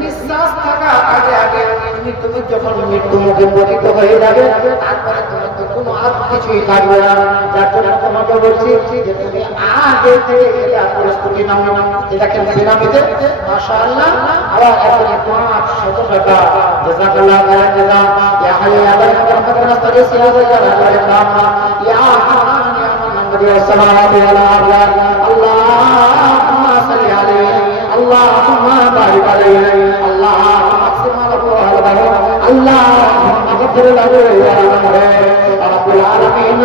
নিঃশ্বাস থাকা আগে আগে তুমি যখন মৃত্যু মুখে পতিত হয়ে যাবে, তারপরে তোমার তো কোনো আর কিছুই থাকবে না। যার জন্য তোমাকে বলছি যে তুমি আগে থেকে এটা প্রস্তুতি নাও, এটাকে বিনামিতে মাশাআল্লাহ। আবার এখন 500 টাকা জাযাকাল্লাহু খাইরান জাযা। ইয়া হাইয়্যু ইয়া কাইয়্যুম বিরহমাতিকা নাস্তাগীথ ইয়া যাল জালালি ওয়াল ইকরাম ইয়া হান্নান ইয়া মান্নান বিদিস সামাওয়াতি ওয়াল আরদ। আল্লাহুম্মা সাল্লি আলাইহি, আল্লাহুম্মা বারিক আলাইহি, আল্লাহুম্মা আকসিম লাহু আহলাহু, আল্লাহুম্মা গফির লাহু ওয়ারহামহু রাব্বুল আলামিন।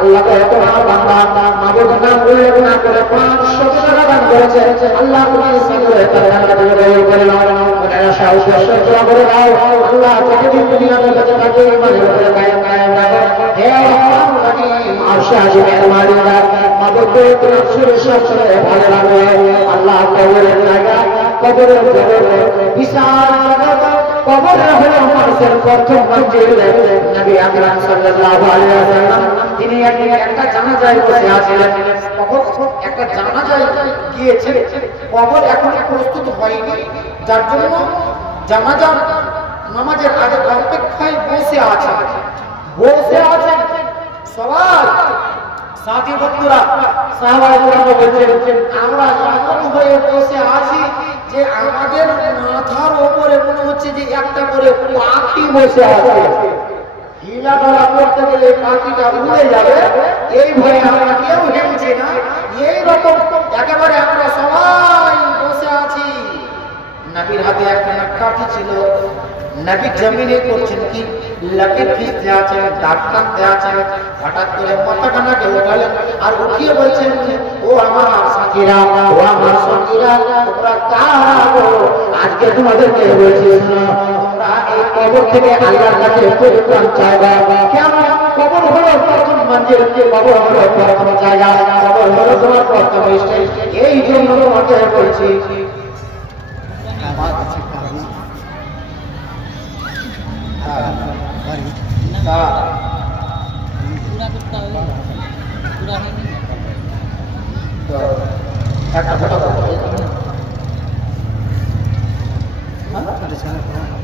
আল্লাহ তোমার বান্দা মাবুদ নাম বলে গুনাহ করে 500 টাকা দান করেছে। আল্লাহ তুমি সাল্লাল্লাহু আলাইহি করে নাও, ওনারা সাহস করে নাও। আল্লাহ যতদিন দুনিয়াতে বেঁচে থাকে ইমানের উপরে কায়েম রাখো। হে রহমান আরশে আজিম মেহরবানি মাবুদ তোমার সুরে ভালো রাখো। আল্লাহ কবরের জায়গা, কবরের জগতে বিশাল কবর হলো মানুষের প্রথম মঞ্জিল। নবী আকরাম সাল্লাল্লাহু আলাইহি ওয়াসাল্লাম তিনি একটা জানাজায় বসে আছিলেন, কবর একটা জানাজায় গিয়েছেন, কবর এখন প্রস্তুত হয়নি, যার জন্য জানাজার নামাজের আগে অপেক্ষায় বসে আছেন সবাই। সাথী বন্ধুরা সাহাবায়ে কেরাম বলছেন আমরা এমন হয়ে বসে আছি যে আমাদের মাথার উপরে মনে হচ্ছে যে একটা করে পাখি বসে আছে, হিলাধুলা করতে গেলে পাখিটা উড়ে যাবে, এই ভয়ে আমরা কেউ হেলছি না। এইরকম একেবারে আমরা সবাই বসে আছি। নবীর হাতে একটা কাঠি ছিল, নবী জমিনে করছেন কি লাকের খিস্তে আছেন, দাঁত কাটতে আছেন। হঠাৎ করে মাথাখানাকে উঠালেন আর উঠিয়ে বলছেন ও আমার সাথীরা, ও আমার সঙ্গীরা, তোমরা কারা গো? আজকে তোমাদেরকে বলছি তোমরা এই কবর থেকে আল্লাহর কাছে পরিত্রাণ চাইবা। কেমন? কবর হলো প্রথম মঞ্জিল, কবর হলো প্রথম জায়গা, কবর হলো তোমার প্রথম স্টেজ। এই জন্য তোমাকে বলছি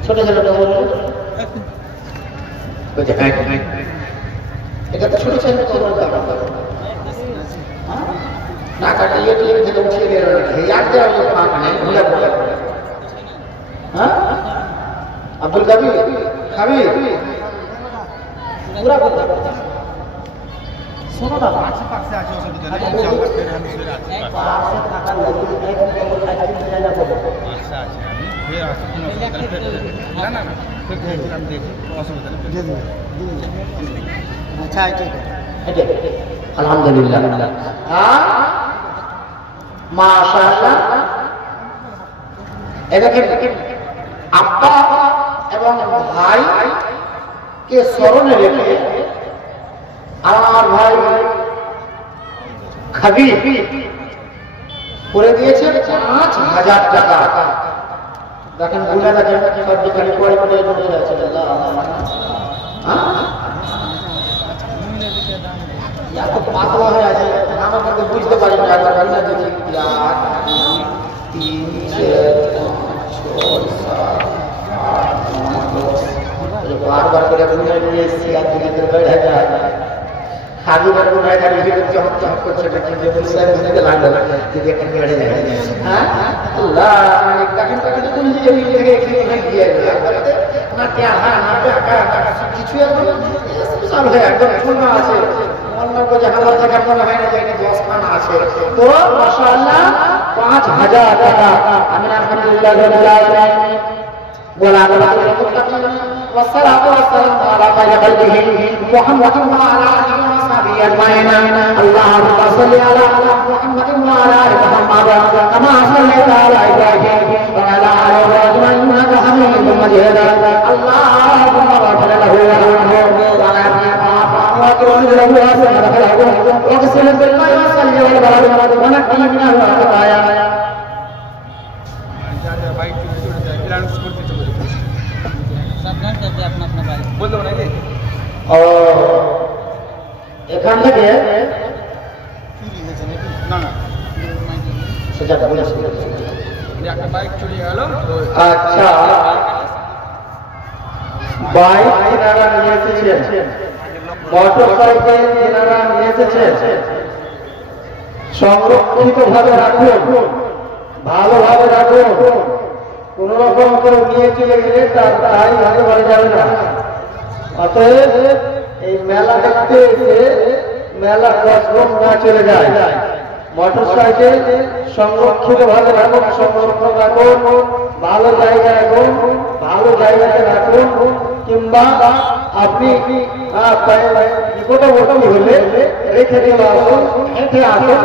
ছোট ছোট এটা তো ছোট ছোট টাকাটা এটিএম থেকে উঠিয়ে আব্দুল কাবির খাবি পুরা কথা শোনো না, পাশে পাশে আছে অসুবিধা নেই, ইনশাআল্লাহ ফের আমি ফের আছি, পাশে টাকা লাগবে এক কবর আছে জায়গা করব, আচ্ছা আচ্ছা আমি ফের আসি, কোনো অসুবিধা নেই, না না না ফের দেখলাম দেখি অসুবিধা নেই, দিয়ে দিন আচ্ছা ঠিক আছে আলহামদুলিল্লাহ। হ্যাঁ মাশাআল্লাহ। এদিকে আব্বা এবং ভাই কে স্মরণে রেখে আমার ভাই খাবি করে দিয়েছে 5,000 টাকা। দেখেন ভুলে দেখেন সব যেখানে করে করে বসে আছে, এত পাতলা হয়ে আছে আমার কাছে বুঝতে পারি না। বারবার করে ভুলে নিয়ে এসেছি আর দিনের বেড়ে যায়। আগে বড় ভাই দাঁড়িয়ে ভিডিও চমক করছে কিন্তু মুসাইব বুঝতে লাগলো যে এখানে গাড়ি যায় হ্যাঁ আল্লাহ মানে কাকেন কাকেন কোন যে থেকে এখানে গিয়ে না क्या है ना क्या কিছু একদম সব है একদম পূর্ণ আছে মনে को যে হালাল জায়গা মনে হয় না যে এটা 10 খানা আছে তো মাশাআল্লাহ 5000 টাকা আমি আলহামদুলিল্লাহ রাব্বিল আলামিন ولا المتقين والصلاة والسلام على خير خلقه محمد وعلى آله وصحبه أجمعين اللهم صل على محمد وعلى آل محمد كما صليت على إبراهيم وعلى آل إبراهيم إنك حميد مجيد اللهم اغفر له وارحمه وعافه واكرم له واسع له واغسل بالماء والثلج والبرد ونقه من الخطايا এখান থেকে আচ্ছা বাইক এনারা নিয়ে এসেছেন মোটর সাইকেল এনারা নিয়ে এসেছেন সংরক্ষিত ভাবে রাখুন ভালোভাবে রাখুন কোন রকম করে নিয়ে চলে গেলে তার তাই ভাবে বলা যাবে না অতএব এই মেলা দেখতে এসে মেলা কসরত না চলে যায় মোটর সাইকেল সংরক্ষিত ভাবে রাখুন সংরক্ষণ রাখুন ভালো জায়গায় রাখুন ভালো জায়গাতে রাখুন কিংবা আপনি নিকটবর্তী হলে রেখে দিয়ে আসুন হেঁটে আসুন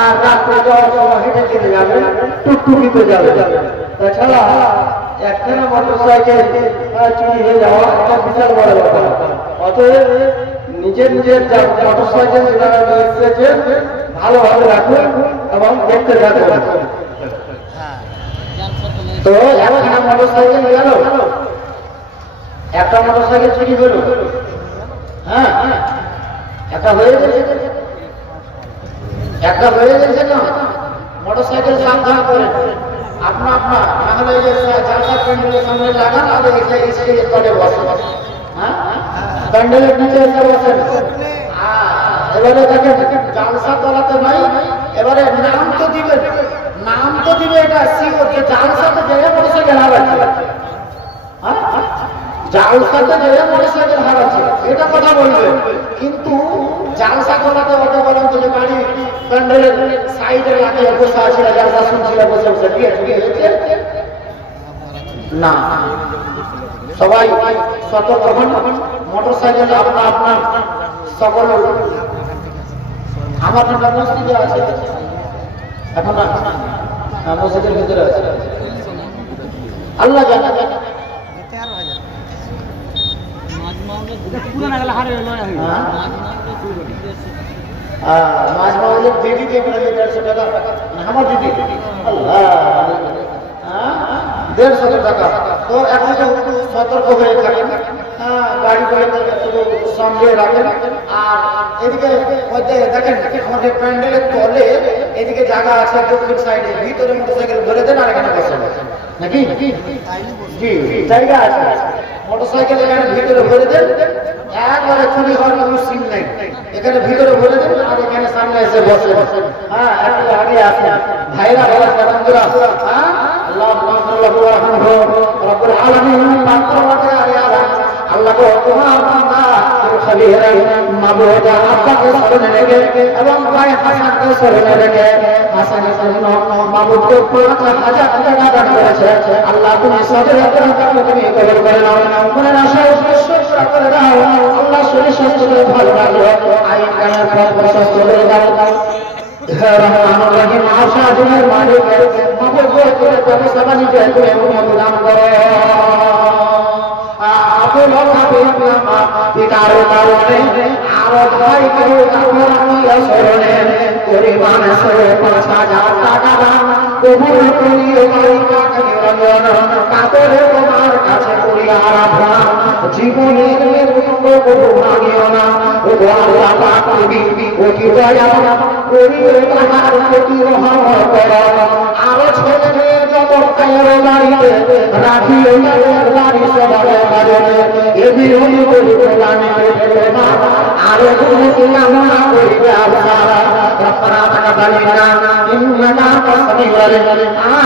আর রাত্রে যাওয়ার সময় হেঁটে চলে যাবেন টুকটুকিতে যাবে তাছাড়া একখানা মোটর সাইকেল চুরি হয়ে যাওয়া একটা বিশাল বড় ব্যাপার অতএব নিজের মোটর সাইকেল যারা নিয়ে এসেছেন ভালোভাবে রাখুন এবং দেখতে থাকুন তো একটা মোটর সাইকেল গেল একটা মোটর সাইকেল চুরি হলো হ্যাঁ একটা হয়ে গেছে না মোটর সাইকেল সাবধান করেন আপনা আপনা নাহলে জালসা প্যান্ডেলের সামনে লাগান আর স্টেজের তলে বসেন হ্যাঁ প্যান্ডেলের নিচে এসে বসেন এবারে দেখেন জালসা তলাতে নাই এবারে নাম তো দিবে এটা শিওর যে জালসাতে জায়গা মোটর সাইকেল হারাচ্ছে জালসাতে জায়গা মোটর সাইকেল হারাচ্ছে এটা কথা বলবে কিন্তু জালসা তলাতে ওটা বলেন যে বাড়ি প্যান্ডেলের সাইডে লাগিয়ে বসে আছে জালসা শুনছিল বসে বসে বিয়ে হয়েছে না সবাই সতর্ক হন মোটর সাইকেল আপনার সকল আমার মসজিদে আছে এখন মসজিদের ভিতরে আছে আল্লাহ জানে মাঝ মাওলের দিদি কে বলে 150 টাকা আমার দিদি আল্লাহ 150 টাকা তো এখন একটু সতর্ক হয়ে থাকেন গাড়ি করে সঙ্গে রাখেন আর এদিকে দেখেন আমাদের প্যান্ডেলের তলে এদিকে জায়গা আছে দক্ষিণ সাইডে ভিতরে মোটরসাইকেল ভরে দেন আর এখানে বসে নাকি জি জায়গা আছে মোটরসাইকেল এখানে ভিতরে ভরে দেন একবারে চুরি হওয়ার কোনো সিন নেই এখানে ভিতরে ভরে দেন আর এখানে সামনে এসে বসে হ্যাঁ একটু আগে আসেন ভাইরা ভালো বন্ধুরা হ্যাঁ আল্লাহ রব্বুল আলামিন আল্লাহ তোমার বান্দা খলিল মাবুদ আব্বাকে স্মরণে রেখে এবং ভাই হাসানকে স্মরণে রেখে হাসানের জন্য মাবুদকে 5000 টাকা দান করেছে আল্লাহ তুমি সদরে তুমি কবুল করে নাও মনের আশা উদ্দেশ্য পুরা করে দাও আল্লাহ শরীর স্বাস্থ্য করে ভালো রাখো আইন কায়েমের পথ প্রশস্ত করে দাও রহমানুর রহিম আশা জুনের মালিক মাবুদ করে তবে সবাইকে তুমি উম্মত দান করো পিতার কারণে আরো ভাই কেউ আত্মীয় স্মরণে পরিমাণ 5000 টাকা দান কবুল করিও নিরঞ্জন কাতরে তোমার কাছে করি আরাধনা জীবনের মেরুদণ্ড কবু ভাঙিও না ও আল্লাহ পাক তুমি অতি দয়া করিও তাহার প্রতি রহম করো আরো ছেলে মেয়ে যত খায়ের বাড়িতে রাখিও তাদের বাড়ি সবার বাজনে এবিরোধী করি প্রদানে আর তুমি আমরা করিবে আল্লাহ রব্বানা তাকাব্বাল মিন্না ইন্নাকা আনতাস সামিউল আলিম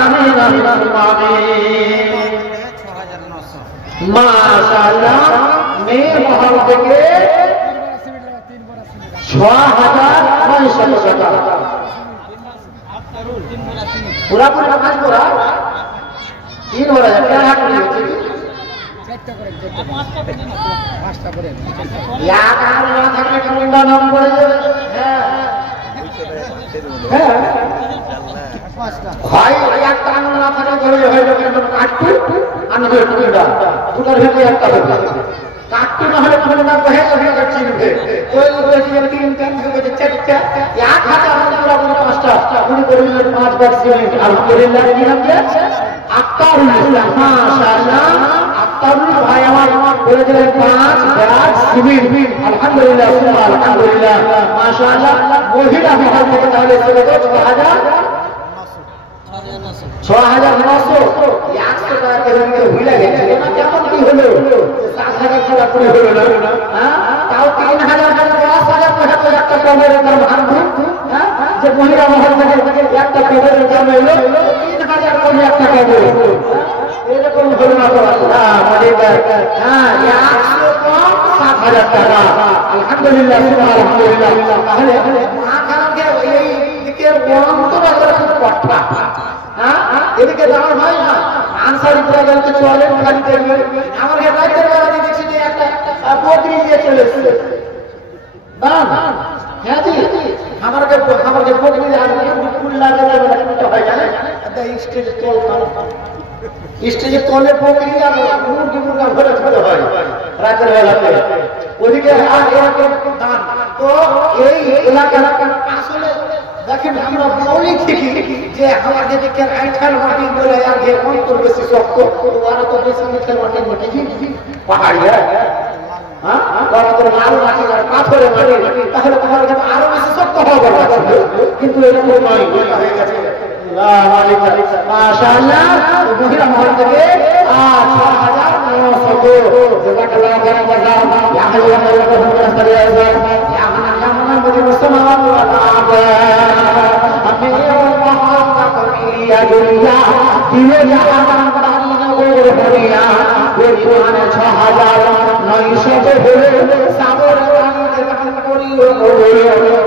আমিন আমিন। মাশাআল্লাহ মেয়ে মহল থেকে ৬,৯০০ টাকা পুরাপুরি কাজ করা ৩ বড় একটা হাত দিয়েছে এক আর না থাকলে কোনটা নাম পড়ে যাবে। হ্যাঁ হয় একটা আঙুল না থাকলে ধরে হয়ে যাবে কাটটু আর না হলে টুকরা দুটার ভিতরে একটা হবে কাটটু না হলে কোনো না বহে যাবে চিনবে ওই বলছে 3টা থেকে 4টা 1000 পুরো 5টা পুরো করে 5 ব্যাগ সিমেন্ট আলহামদুলিল্লাহ কি নাম কি আক্তারুল ইসলাম মাশাআল্লাহ আক্তারুল ভাই আমার বলে দিলেন 5 ব্যাগ সিমেন্ট আলহামদুলিল্লাহ আলহামদুলিল্লাহ মাশাআল্লাহ মহিলা মহল থেকে তাহলে চলে গেল 6,900 100 টাকা কেজি ভুলে গেছে না কেমন কি হলো 7,000 টাকা করে হলো না হ্যাঁ তাও 3,000 টাকা 10,000 টাকা তো একটা কমের দাম ভাঙবো হ্যাঁ যে মহিলা মহল থেকে একটা কমের দাম এলো 3,000 করে একটা কমে এরকম হলো না তো আল্লাহ মজিদা হ্যাঁ 100 কম 7,000 টাকা আলহামদুলিল্লাহ আলহামদুলিল্লাহ তাহলে মাখানকে এই দিকে অন্তর খুব কঠোর হ্যাঁ এদিকে যাওয়ার হয় না আনসারি প্রোগ্রামকে চলে খালি দেখবে আমার রাতের বেলা দেখছি যে একটা বকরি দিয়ে চলে এসেছে দাম হ্যাঁ জি আমাকে বকরি আসবে ফুল লাগালে হয় জানে একটা স্টেজ তোল স্টেজে তলে বকরি আর মুরগা ভরে ভরে হয় রাতের বেলাতে ওদিকে আর এরকম দাম তো এই এলাকা আসলে দেখেন আমরা বলি ঠিকই যে আমাদের দিকে আইঠাল মাটি বলে আর যে অন্তর বেশি শক্ত ওরা তো বেশি মিঠাল মাটি মাটি পাহাড়ি হ্যাঁ ওরা তো লাল মাটি আর পাথরের মাটি তাহলে তোমার কাছে আরো বেশি শক্ত হবে কিন্তু এরকম নয় হয়ে গেছে মাশাআল্লাহ মহিলা মহল থেকে 6,900 জাযাকাল্লাহ খাইরান জাযা ইয়া হাইয়্যু ইয়া কাইয়্যুম ইয়া মুসলমান আমি দুনিয়া দিয়ে জাহান পার হইয়া পরিমাণ 6,900 হলে সাগর দান করিও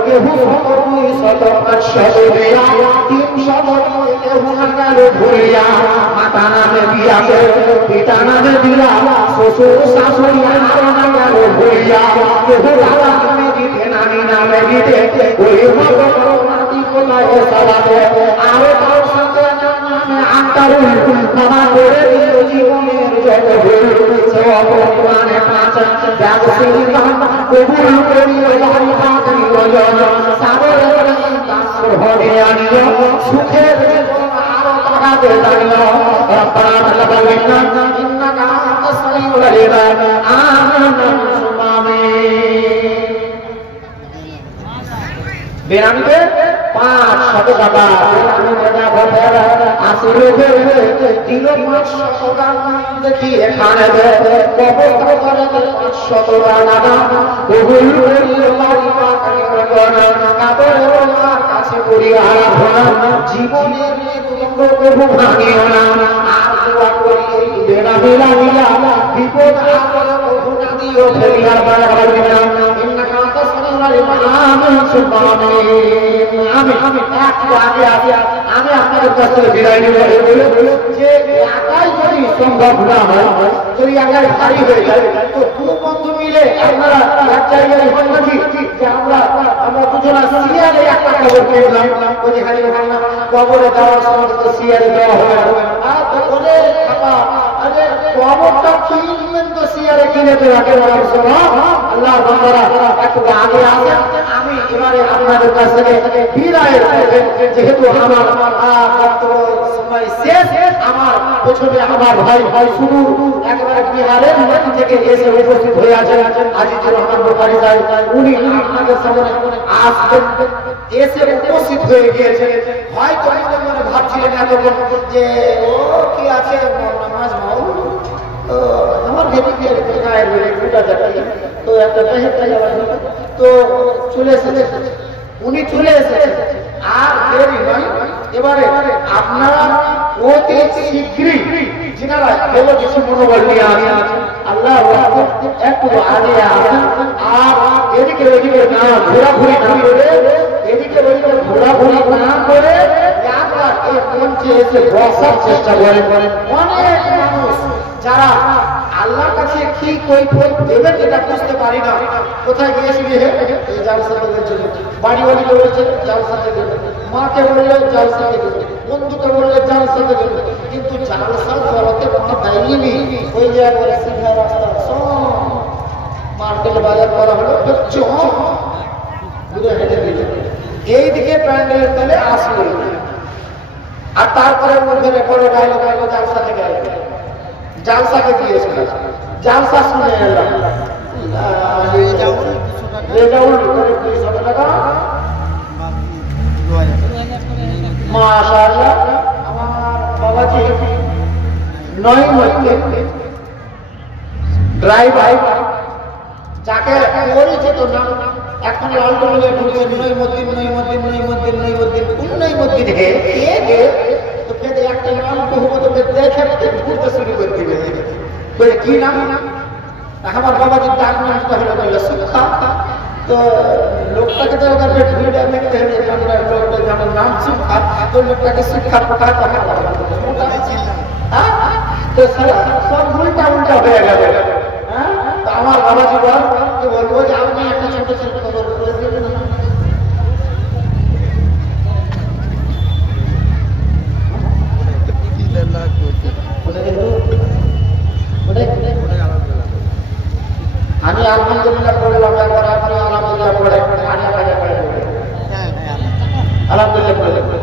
কেহু সতই শতকাশ দিয়া 300 কেহু গেল ভুলিয়া মাতা নামে দিয়াছে পিতা নামে দিয়া শ্বশুর শাশুড়ি নামে গেল ভুলিয়া কেহু দাদা নামে দিতে নানি নামে দিতে ওই মত নাতি কোথায় সালাতে আরো তার সাথে নামে আক্তারুল ক্ষমা করে দিও জীবনের যত ভুল সব পরিমাণে 5 ব্যাগ সিংহ কবুল করিও লারি পাগলি রজন সাগরের দাস হরে আনিও সুখের আরো টাকাতে দাঁড়িও রব্বানা তাকাব্বাল মিন্না ইন্নাকা আনতাস সামিউল আলিম আমিন বেরামে 500 টাকা আসলে দিল 500 টাকা দেখি এখানে কবর করে 500 টাকা কবুল করিও লারি পাগলি রজন কাবরের কাছে করি আরাধনা জীবনের কবু ভাঙিও না আর দোয়া করি বেরামে লাগিয়া বিপদ আপদ কবু না দিও ফেলিয়ার বাড়ি না ইন্নাকা আনতাস সামিউল আলিম আমিন আমি একটু আগে আমি আপনাদের কাছ থেকে বিদায় নিব বলে যে একাই যদি সম্ভব না হয় যদি একাই ভারী হয়ে যায় তো দু বন্ধু মিলে আপনারা এক জায়গায় হন নাকি যে আমরা দুজনা সিয়ারে একটা কবর কিনলাম ওই খালি কবরে দেওয়ার সময় তো সিয়ারে দেওয়া হবে আর তো বলে আরে কবরটা কিনবেন তো সিয়ারে কিনে তো রাখে আল্লাহ বান্দারা একটু আগে আসে আমি এবারে আপনাদের কাছ থেকে বিদায়ের যেহেতু আমার সময় শেষ আমার পেছনে আমার ভাই শুধু একবারে বিহারের মাটি থেকে এসে উপস্থিত হয়ে আছেন আজিজুর রহমান বুখারী সাহেব উনি আপনাদের সামনে আসবেন এসে উপস্থিত হয়ে গিয়েছেন হয়তো আমাদের মনে ভাবছিলেন এতক্ষণ যে ও কি আছে নামাজ আমার ভেবে গিয়ে গায়ের বেড়ে তো একটা তো চলে এসেছে, উনি চলে এসেছে, আর দেরি নয়, এবারে আপনারা অতি শীঘ্রই যিনারা এলো কিছু মনোবল নিয়ে আসেন, আল্লাহ একটু আগে আসেন, আর এদিকে ওইদিকে না ঘোরাঘুরি না করে, এদিকে ওইদিকে ঘোরাঘুরি না করে একবার এই মঞ্চে এসে বসার চেষ্টা করেন। অনেক মানুষ যারা আল্লাহর কাছে কি কৈফিয়ত দেবেন এটা বুঝতে পারি না, কোথায় গিয়েছিলি হে এই জালসা দেওয়ার জন্য, বাড়িওয়ালিকে বলেছে জালসাতে দেবে, মাকে বললে জালসাতে দেবে, বন্ধুকে বললে জালসাতে দেবে, কিন্তু জালসা দেওয়াতে কোনো দেয়নি। ওই যে একবারে সিধা রাস্তা মার্কেট বাজার করা হলো, ঘুরে হেঁটে দিলে এইদিকে প্যান্ডেলের তলে আসলো, আর তারপরে মধ্যে রেকর্ডে ডায়লগ আইলো জালসাতে গেল, জালসাকে দিয়েছিল, জালসা শুনে এলাম মাশাআল্লাহ। আমার বাবাজি নয় মধ্যে ড্রাইভার যাকে পরিচিত নাম এখন লালটনে ঢুকছে নৈমুদ্দিন, নৈমুদ্দিন, নৈমুদ্দিন, নৈমুদ্দিন, কোন নৈমুদ্দিন হে তো ফের একটা নাম বহু তো দেখে ঘুরতে শুরু করে দিবে, বলে কি নাম? আমার বাবাজির ডাক নামটা হলো বললো শিক্ষা। তো লোকটাকে তো ওদের ভিড়ে দেখতে হবে, লোকটা যেমন নাম শিক্ষা, তো লোকটাকে শিক্ষা পাঠাতে হবে, তো সব উল্টা উল্টা হয়ে গেল। হ্যাঁ, তো আমার বাবাজি বলবো যে আপনি একটা ছোট ছোট খবর করে দেবেন। আমি আলহামদুলিল্লাহ বললাম একবার, আপনি আলহামদুলিল্লাহ পড়ে আলহামদুলিল্লাহ পড়ে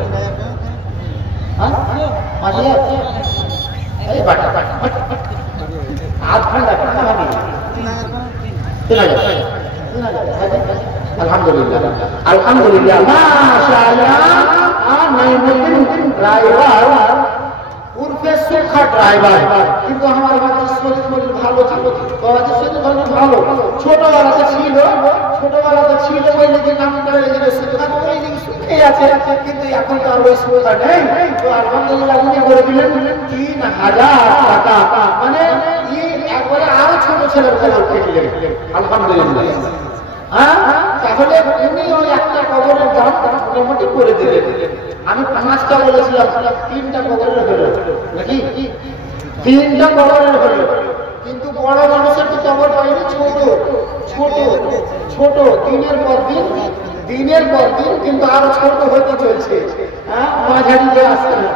আধ ঘন্টা আলহামদুলিল্লাহ আলহামদুলিল্লাহ মাশাআল্লাহ। ড্রাইভার উর্ফে সুখা ড্রাইভার, কিন্তু আমার বাবার শরীর ভালো ছিল, বাবাদের শরীর ভালো, ছোটবেলাতে ছিল ওই দিকে নাম করে সুখা, ওই দিকে সুখে আছে, কিন্তু এখন তো আর ওই সুখা নেই। তো আলহামদুলিল্লাহ উনি করে দিলেন ৩,০০০ টাকা, মানে একবারে আরো ছোট ছেলের খবর পেলেন আলহামদুলিল্লাহ। হ্যাঁ, তাহলে উনি ওই একটা কবরের দাম মোটামুটি করে দিলেন। আমি ৫টা বলেছিলাম, ৩টা কবরের হলো নাকি, 3টা কবরের হলো, কিন্তু বড় মানুষের তো কবর পাইনি, ছোট ছোট ছোট দিনের পর দিন কিন্তু আরো ছোট হতে চলছে। হ্যাঁ, মাঝারি যে আসছে না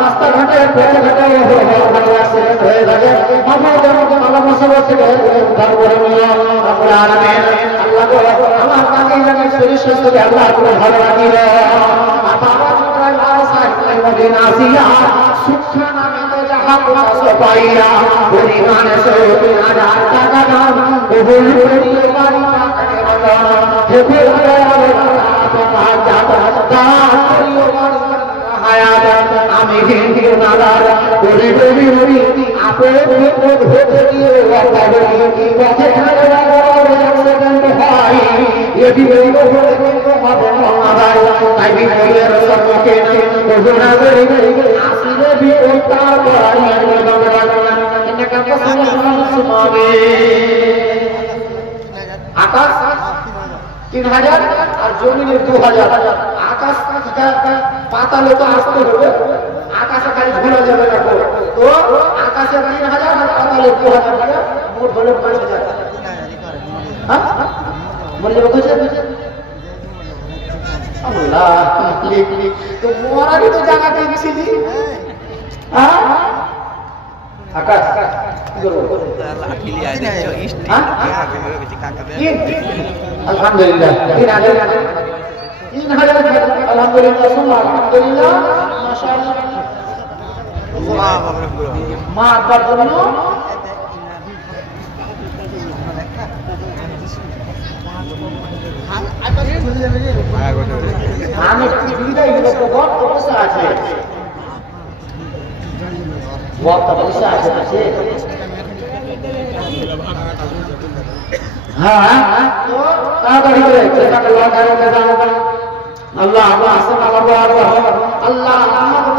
রাস্তাঘাটে হয়ে থাকে আমার কাকে জানি শরীর স্বাস্থ্যকে আল্লাহ ভালো রাখিল। সুখা নামে তো যাহা পাইয়া পরিমাণে ৩০,০০০ টাকা দাম বহুল করিয়ে বাড়ি আমি হিন্দু নালার করি আপে হতে দিয়ে পথে আকাশ ৩,০০০ আর জমিনের ২,০০০। আকাশ পাতালে তো আসতে হবে, আকাশে খালি ঘোরা যাবে না, তো আকাশে ৩,০০০ আর পাতালে ২,০০০ টাকা মোট হলে ৫,০০০। বললে তো মরারই তো জায়গা পেয়েছিলি। আলহামদুলিল্লাহ 3000 আলহামদুলিল্লাহ আলহামদুলিল্লাহ মাশাআল্লাহ মা আব্বার জন্য আমি বিদায় নিতে বড় অবস্থা আছে বড় অবস্থা আছে হ্যাঁ তো তাড়াতাড়ি করে জাযাকাল্লাহু খাইরান আল্লাহ আল্লাহ সাল্লাল্লাহু আলাইহি আল্লাহ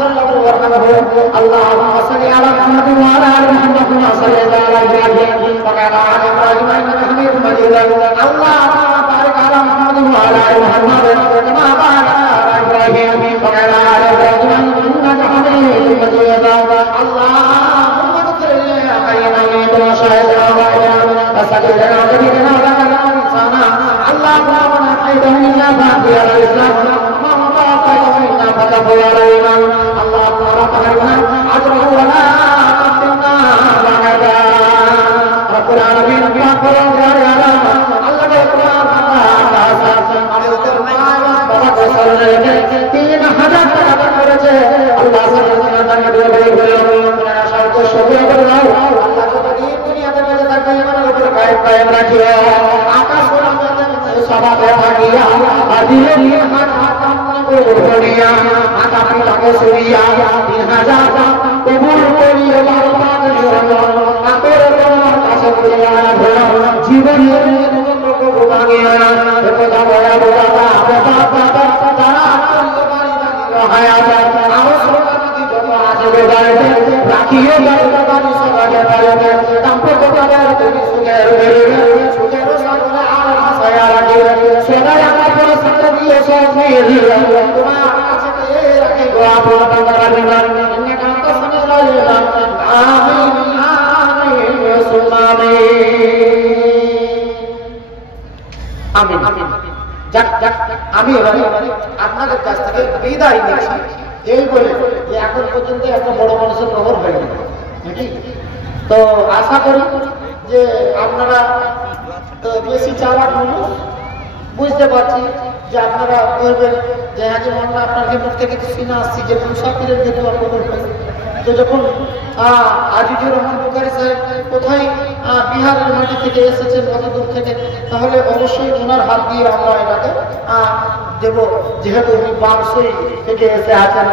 আল্লাহু ওয়ারহামহু আল্লাহুম্মা সাল্লি আলা মুহাম্মাদ ওয়া আলা আলি মুহাম্মাদ ওয়া সাল্লি আলা ইব্রাহিম ওয়া আলা আলি ইব্রাহিম ইন্নাকা হামিদুম মাজিদ আল্লাহ বারিক আলা মুহাম্মাদ ওয়া আলা আলি মুহাম্মাদ কামা বারাকতা আলা ইব্রাহিম ওয়া আলা আলি ইব্রাহিম ইন্নাকা হামিদুম মাজিদ আল্লাহুম্মা ইগফির লিনা কাইয়ানা ওয়া শাহিদনা ওয়া ইলানা সাকিনা ওয়া kabirana wa lana insana allahumma aidana ba'da al-islam فتقوا علينا اللهم ربنا اجره ولا تفتنا بعدا رب العالمين فاغفر لنا الله القرآن তিন হাজার টাকা করেছে আল্লাহ দুনিয়াতে বেঁচে থাকবে ইমানের উপর কায়েম রাখিও আকাশ সবাবে থাকিয়া আদিলে নিয়ে হাত করিয়া মাতা পিতাকে সরিয়া 3000 কবুল করিয়া তোমার কাছে জীবনের ভাঙিয়া কথা বলা বলা তারা রাখিয়ে আমি আপনাদের কাছ থেকে বিদায় নিচ্ছি এই বলে যে এখন পর্যন্ত একটা বড় মানুষের প্রভাব হয়নি নাকি তো আশা করি যে আপনারা বেশি চালাক মানুষ বুঝতে পারছি যে আপনারা বলবেন যে হ্যাঁ যে মনে আপনার মুখ থেকে শুনে আসছি যে মুসাফিরের যে দোয়া কবুল হয় তো যখন আজিজুর রহমান বুখারী সাহেব কোথায় বিহারের মাটি থেকে এসেছেন কত দূর থেকে তাহলে অবশ্যই ওনার হাত দিয়ে আমরা এটাকে দেব যেহেতু উনি বাংশই থেকে এসে আছেন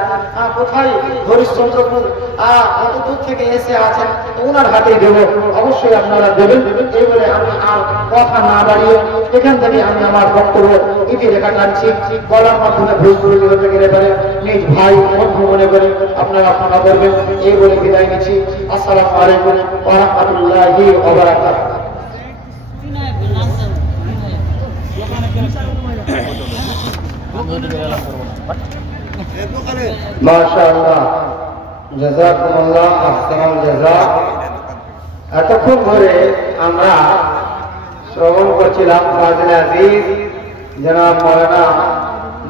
কোথায় হরিশ্চন্দ্রপুর কত দূর থেকে এসে আছেন ওনার হাতে দেব অবশ্যই আপনারা দেবেন এই বলে আমি আর কথা না বাড়িয়ে এখান থেকে আমি আমার বক্তব্য ইতি রেখা টানছি বলার মাধ্যমে ভুল ত্রুটি হতে গেলে পারে নিজ ভাই বন্ধু মনে করে আপনারা ক্ষমা করবেন এই বলে বিদায় নিচ্ছি আসসালামু আলাইকুম ওয়া রাহমাতুল্লাহি ওয়া বারাকাতুহু মাশাআল্লাহ জাযাকুমুল্লাহ আহসানুল জাযা এতক্ষণ ধরে আমরা শ্রবণ করছিলাম ফাজিল আজিজ জনাব মাওলানা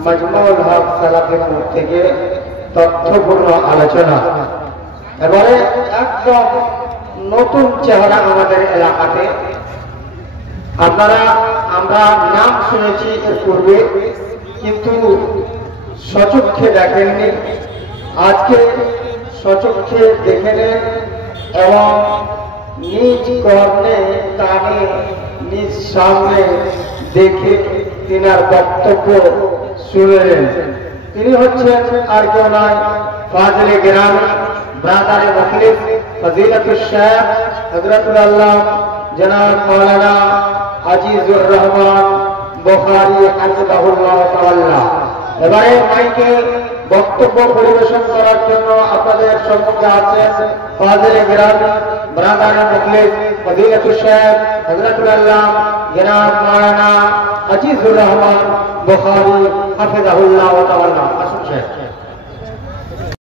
মজমুউল হক সালাফির মুখ থেকে তথ্যপূর্ণ আলোচনা এবারে একদম নতুন চেহারা আমাদের এলাকাতে আমরা নাম শুনেছি এর পূর্বে কিন্তু সচক্ষে দেখেননি আজকে সচক্ষে দেখে নেন এবং নিজ কর্ণে কানে নিজ সামনে দেখে তিনার বক্তব্য শুনলেন তিনি হচ্ছেন আর কেউ নয় ফাজিলে গিরামি ব্রাদারে মুখলিস ফজিলাতুশ শাইখ হযরতুল আল্লাহ জনাব মাওলানা আজিজুর রহমান বুখারী হাফিজাহুল্লাহ তাআলা এবারে মাইকে বক্তব্য পরিবেশন করার জন্য আপনাদের সম্মুখে আছেন ফাজিলে গিরামি ব্রাদারে মুখলিস ফজিলাতুশ শাইখ হযরতুল আল্লাহ জনাব মাওলানা আজিজুর রহমান বুখারী হাফিজাহুল্লাহ তাআলা আসুন শেখ